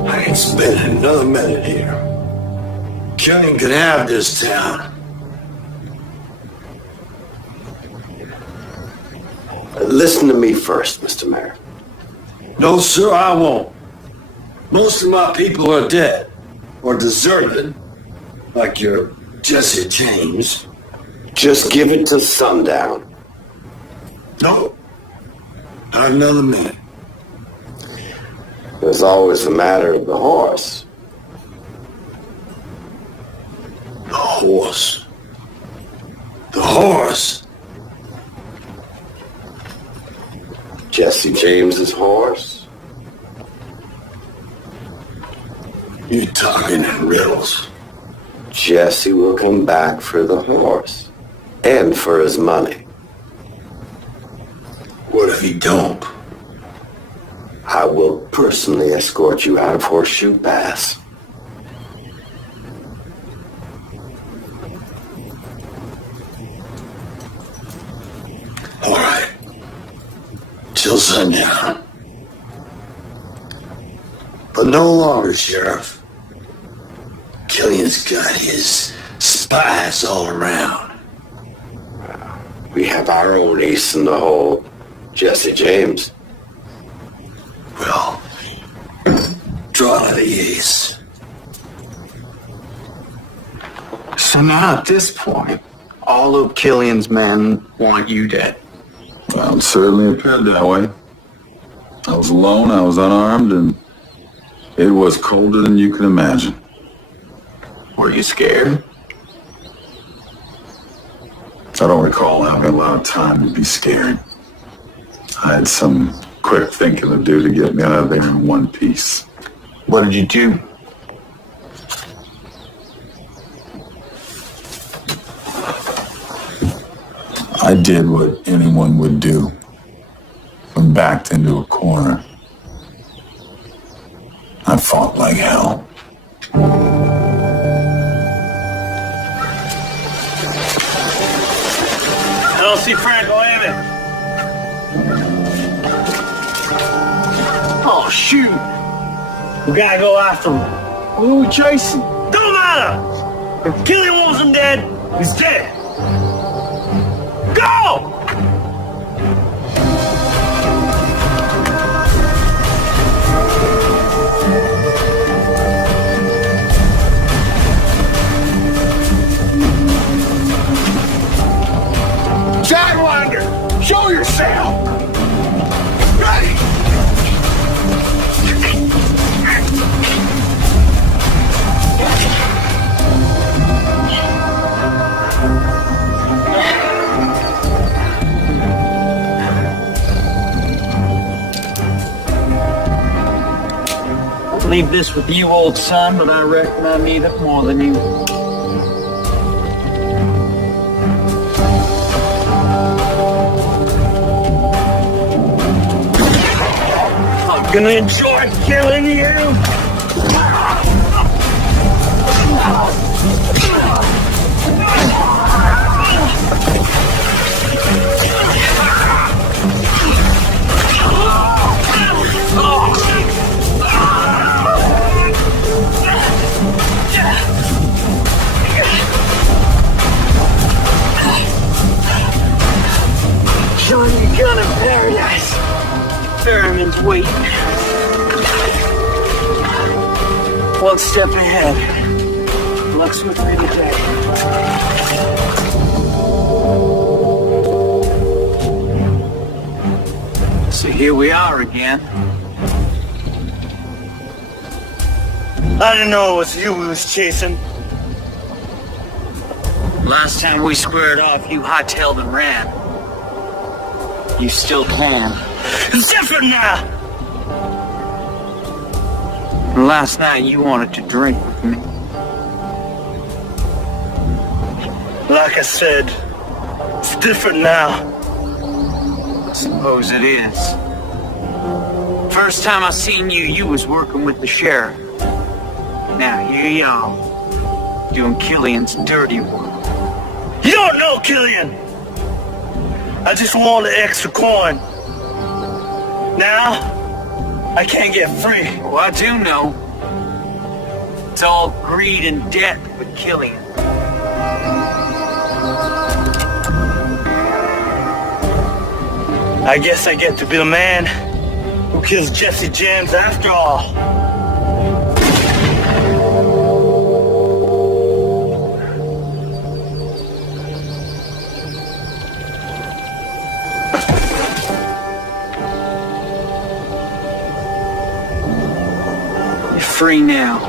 I ain't spending another minute here. Killian can have this town. Listen to me first, Mr. Mayor. No, sir, I won't. Most of my people are dead. Or deserted. Like your Jesse James. Just give it till sundown. No. Not another minute. It was always the matter of the horse. The horse. The horse. Jesse James's horse. You talking in riddles. Jesse will come back for the horse and for his money. What if he don't? I will personally escort you out of Horseshoe Pass. All right. Till sundown. But no longer, Sheriff. Killian's got his spies all around. We have our own ace in the hole, Jesse James. Well, draw the ace. So now at this point, all of Killian's men want you dead. Well, it certainly appeared that way. I was alone, I was unarmed, and it was colder than you can imagine. Were you scared? I don't recall having a lot of time to be scared. I had some quick thinking to do to get me out of there in one piece. What did you do? I did what anyone would do when backed into a corner. I fought like hell. I don't see Franco aiming. Oh, shoot. We gotta go after him. Who are we chasing? Don't matter. If Killian wasn't dead, he's dead. Go! Sidewinder, show yourself! Ready! Leave this with you, old son, but I reckon I need it more than you. I'm gonna enjoy killing you! Showing you gun in paradise. Ferryman's waiting. One step ahead. Luck's with me today. So here we are again. I didn't know it was you we was chasing. Last time we squared off, you hightailed and ran. You still can. It's different now! And last night you wanted to drink with me. Like I said, it's different now. Suppose it is. First time I seen you, you was working with the sheriff. Now here you are, doing Killian's dirty work. You don't know Killian! I just want the extra coin. Now, I can't get free. Oh, I do know. It's all greed and debt with Killian. I guess I get to be the man who kills Jesse James after all. free now.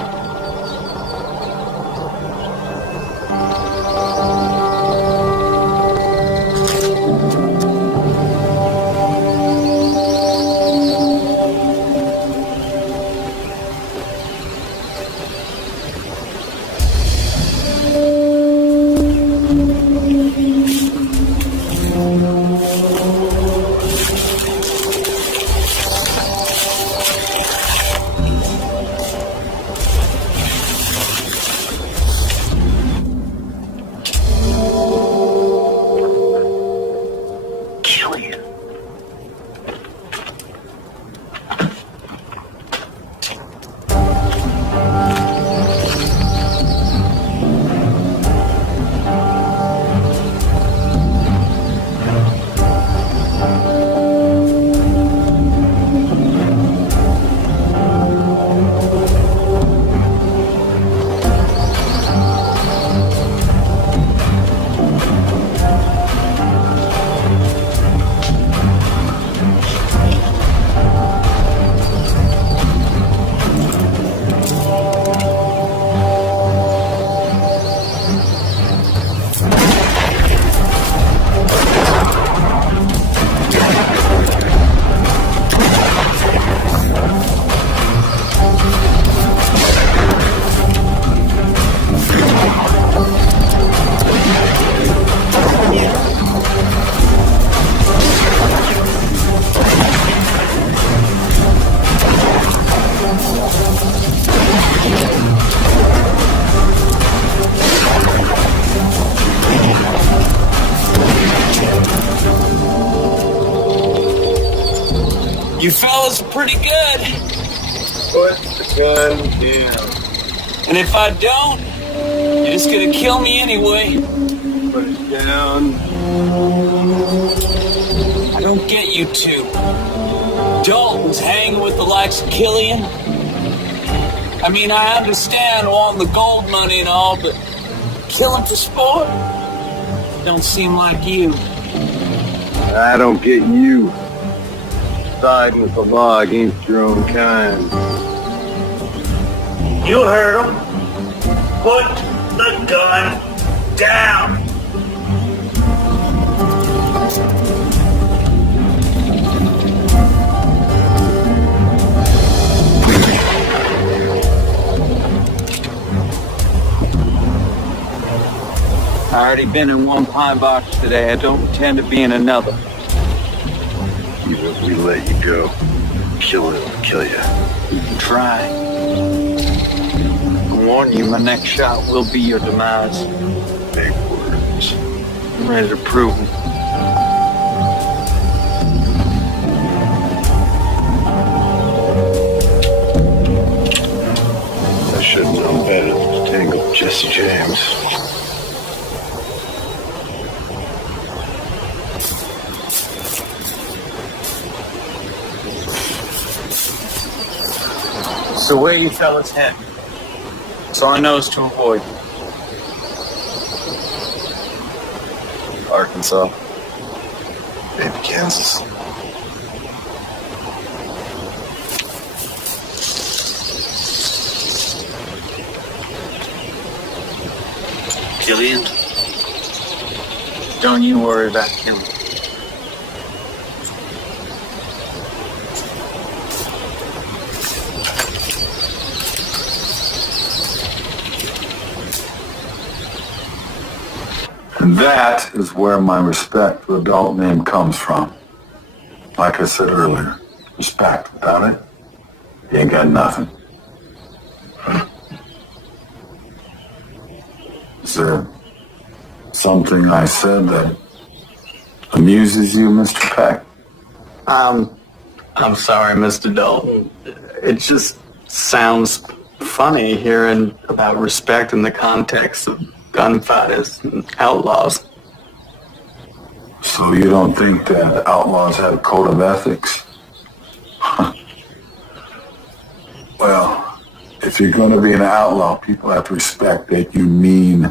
You fellas are pretty good. Put the gun down. And if I don't, you're just gonna kill me anyway. Put it down. I don't get you two. Dalton's hanging with the likes of Killian. I mean, I understand wanting the gold money and all, but killing for sport? Don't seem like you. I don't get you. Siding with the law against your own kind. You heard him. Put the gun down. I already been in one pine box today. I don't intend to be in another. Even if we let you go, kill you. You can try. I warn you, my next shot will be your demise. Big words. I'm ready to prove them. I should have known better than to tangle with Jesse James. So where you fellas heading? So I knows to avoid. Arkansas. Maybe Kansas. Killian? Don't you worry about Killian. And that is where my respect for the adult name comes from. Like I said earlier, respect. Without it, you ain't got nothing. Is there something I said that amuses you, Mr. Peck? I'm sorry, Mr. Dalton. It just sounds funny hearing about respect in the context of gunfighters and outlaws. So you don't think that outlaws have a code of ethics? Well, if you're going to be an outlaw, people have to respect that you mean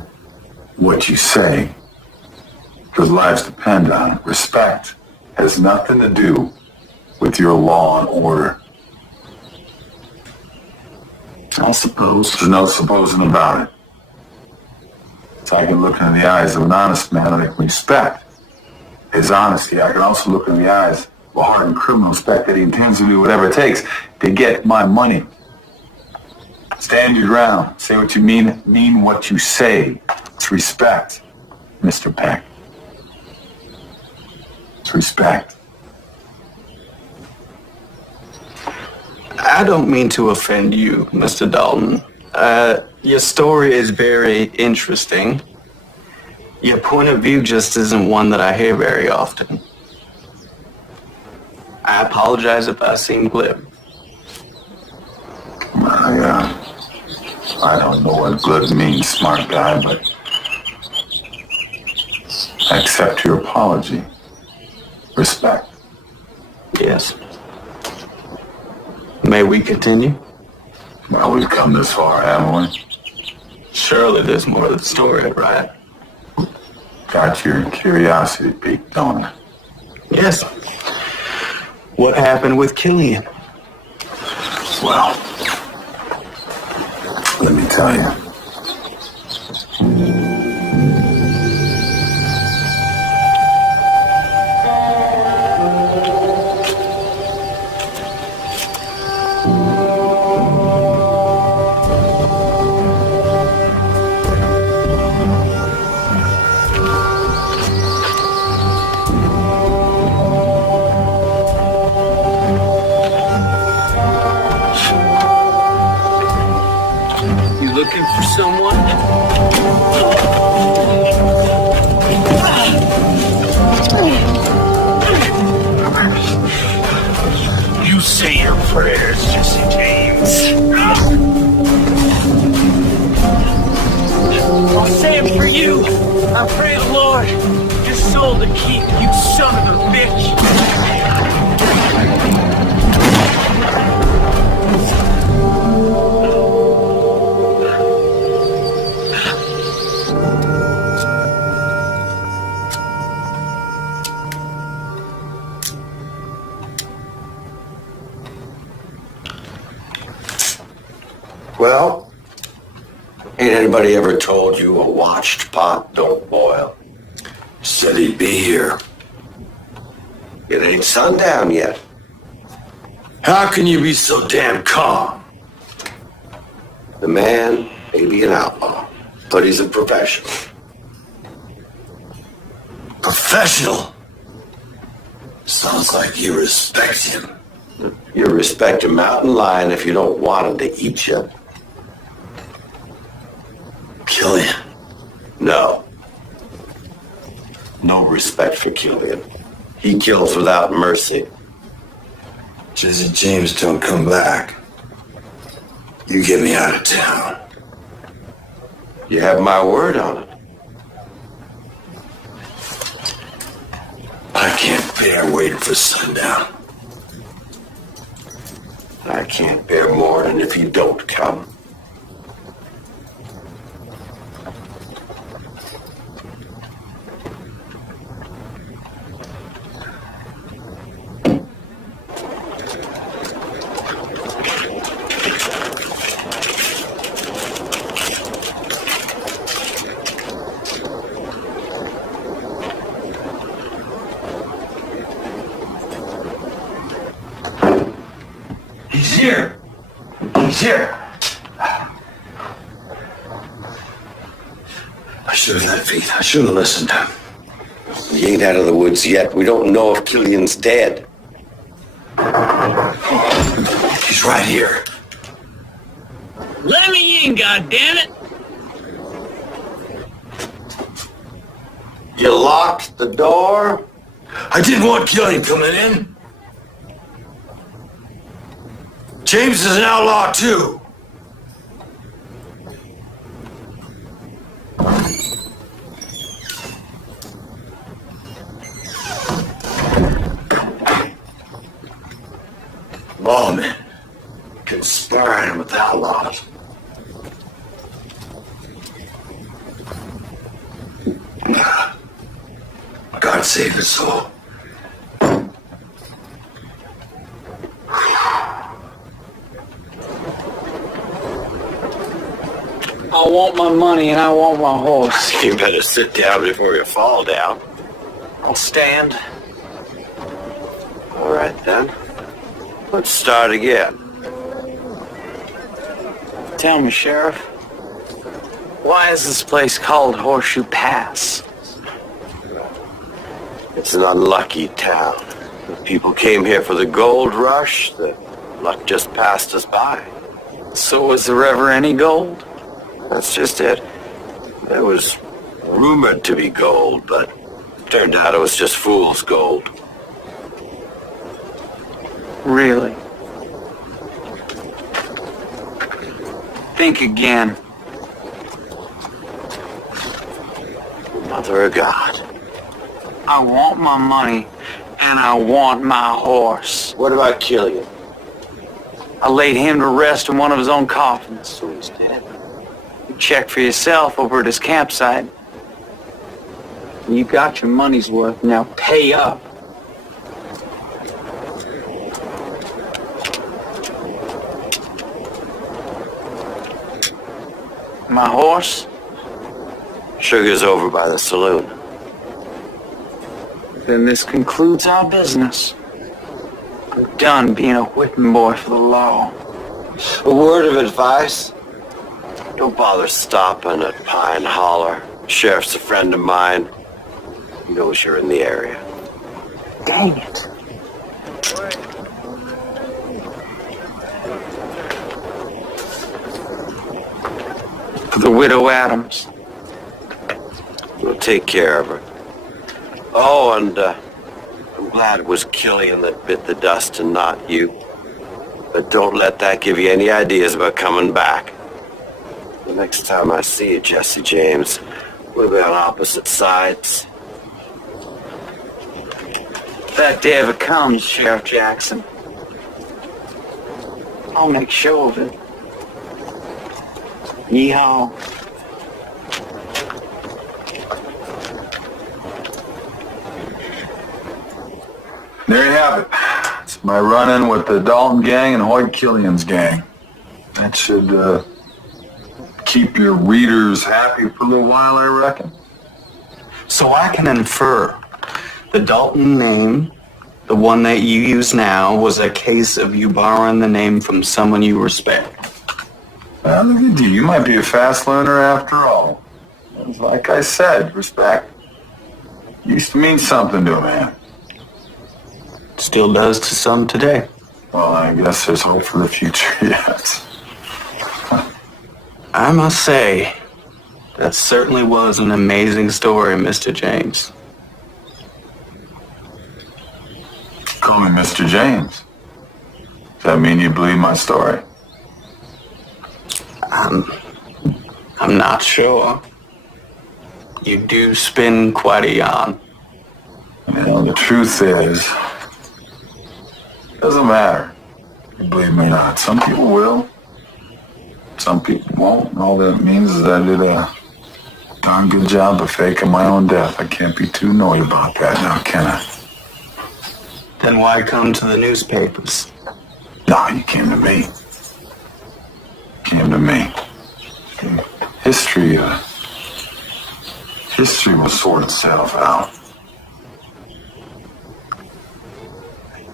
what you say, because lives depend on it. Respect has nothing to do with your law and order. I suppose. There's no supposing about it. So I can look into the eyes of an honest man and I can respect his honesty. I can also look in the eyes of a hardened criminal, respect that he intends to do whatever it takes to get my money. Stand your ground. Say what you mean what you say. It's respect, Mr. Peck. It's respect. I don't mean to offend you, Mr. Dalton. Your story is very interesting. Your point of view just isn't one that I hear very often. I apologize if I seem glib. I don't know what good means, smart guy, but I accept your apology. Respect. Yes. May we continue? Well, we've come this far, haven't we? Surely there's more to the story, right? Got your curiosity piqued, don't I? Yes. What happened with Killian? Well, let me tell you. Looking for someone? You say your prayers, Jesse James. I'll say it for you. I pray the Lord his soul to keep, you son of a bitch. Well, ain't anybody ever told you a watched pot don't boil? Said he'd be here. It ain't sundown yet. How can you be so damn calm? The man may be an outlaw, but he's a professional. Professional? Sounds like you respect him. You respect a mountain lion if you don't want him to eat you. Killian. No. No respect for Killian. He kills without mercy. Jesse James don't come back. You get me out of town. You have my word on it. I can't bear waiting for sundown. I can't bear more than if you don't come. He's here. He's here. I should have let feet. I should have listened. We ain't out of the woods yet. We don't know if Killian's dead. He's right here. Let me in, goddammit! You locked the door? I didn't want Killian coming in. James is an outlaw too. Lawmen conspiring with outlaws. God save his soul. want my money and I want my horse. You better sit down before you fall down. I'll stand. All right, then. Let's start again. Tell me, Sheriff, why is this place called Horseshoe Pass? It's an unlucky town. The people came here for the gold rush. The luck just passed us by. So was there ever any gold? That's just it. There was rumored to be gold, but turned out it was just fool's gold. Really? Think again. Mother of God. I want my money and I want my horse. What about Killian? I laid him to rest in one of his own coffins. So he's dead. You check for yourself over at his campsite. You got your money's worth. Now pay up. My horse? Sugar's over by the saloon. Then this concludes our business. I'm done being a whipping boy for the law. A word of advice. Don't bother stopping at Pine Holler. Sheriff's a friend of mine. He knows you're in the area. Dang it. For the widow Adams. We'll take care of her. Oh, and I'm glad it was Killian that bit the dust and not you. But don't let that give you any ideas about coming back. The next time I see you, Jesse James, we'll be on opposite sides. If that day ever comes, Sheriff Jackson, I'll make sure of it. Yeehaw. There you have it. It's my run-in with the Dalton gang and Hoyt Killian's gang. That should keep your readers happy for a little while, I reckon. So I can infer the Dalton name, the one that you use now, was a case of you borrowing the name from someone you respect. Well, look at you. You might be a fast learner after all. Like I said, respect used to mean something to a man. Still does to some today. Well, I guess there's hope for the future yet. I must say, that certainly was an amazing story, Mr. James. Call me Mr. James. Does that mean you believe my story? I'm not sure. You do spin quite a yarn. Well, the truth is, it doesn't matter. You believe me or not. Some people will. Some people won't. And all that means is that I did a darn good job of faking my own death. I can't be too annoyed about that now, can I? Then why come to the newspapers? No, you came to me. Came to me. History will sort itself out.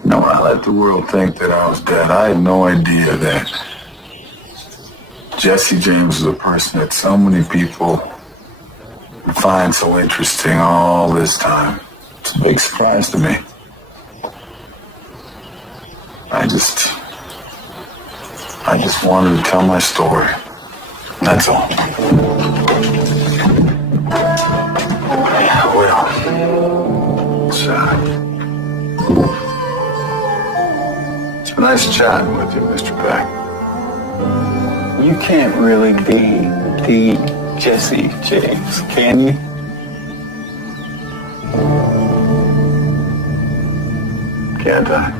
No, I let the world think that I was dead. I had no idea that Jesse James was a person that so many people find so interesting all this time. It's a big surprise to me. I just wanted to tell my story. That's all. Yeah, well, it's been nice chatting with you, Mr. Beck. You can't really be the Jesse James, can you? Can't I?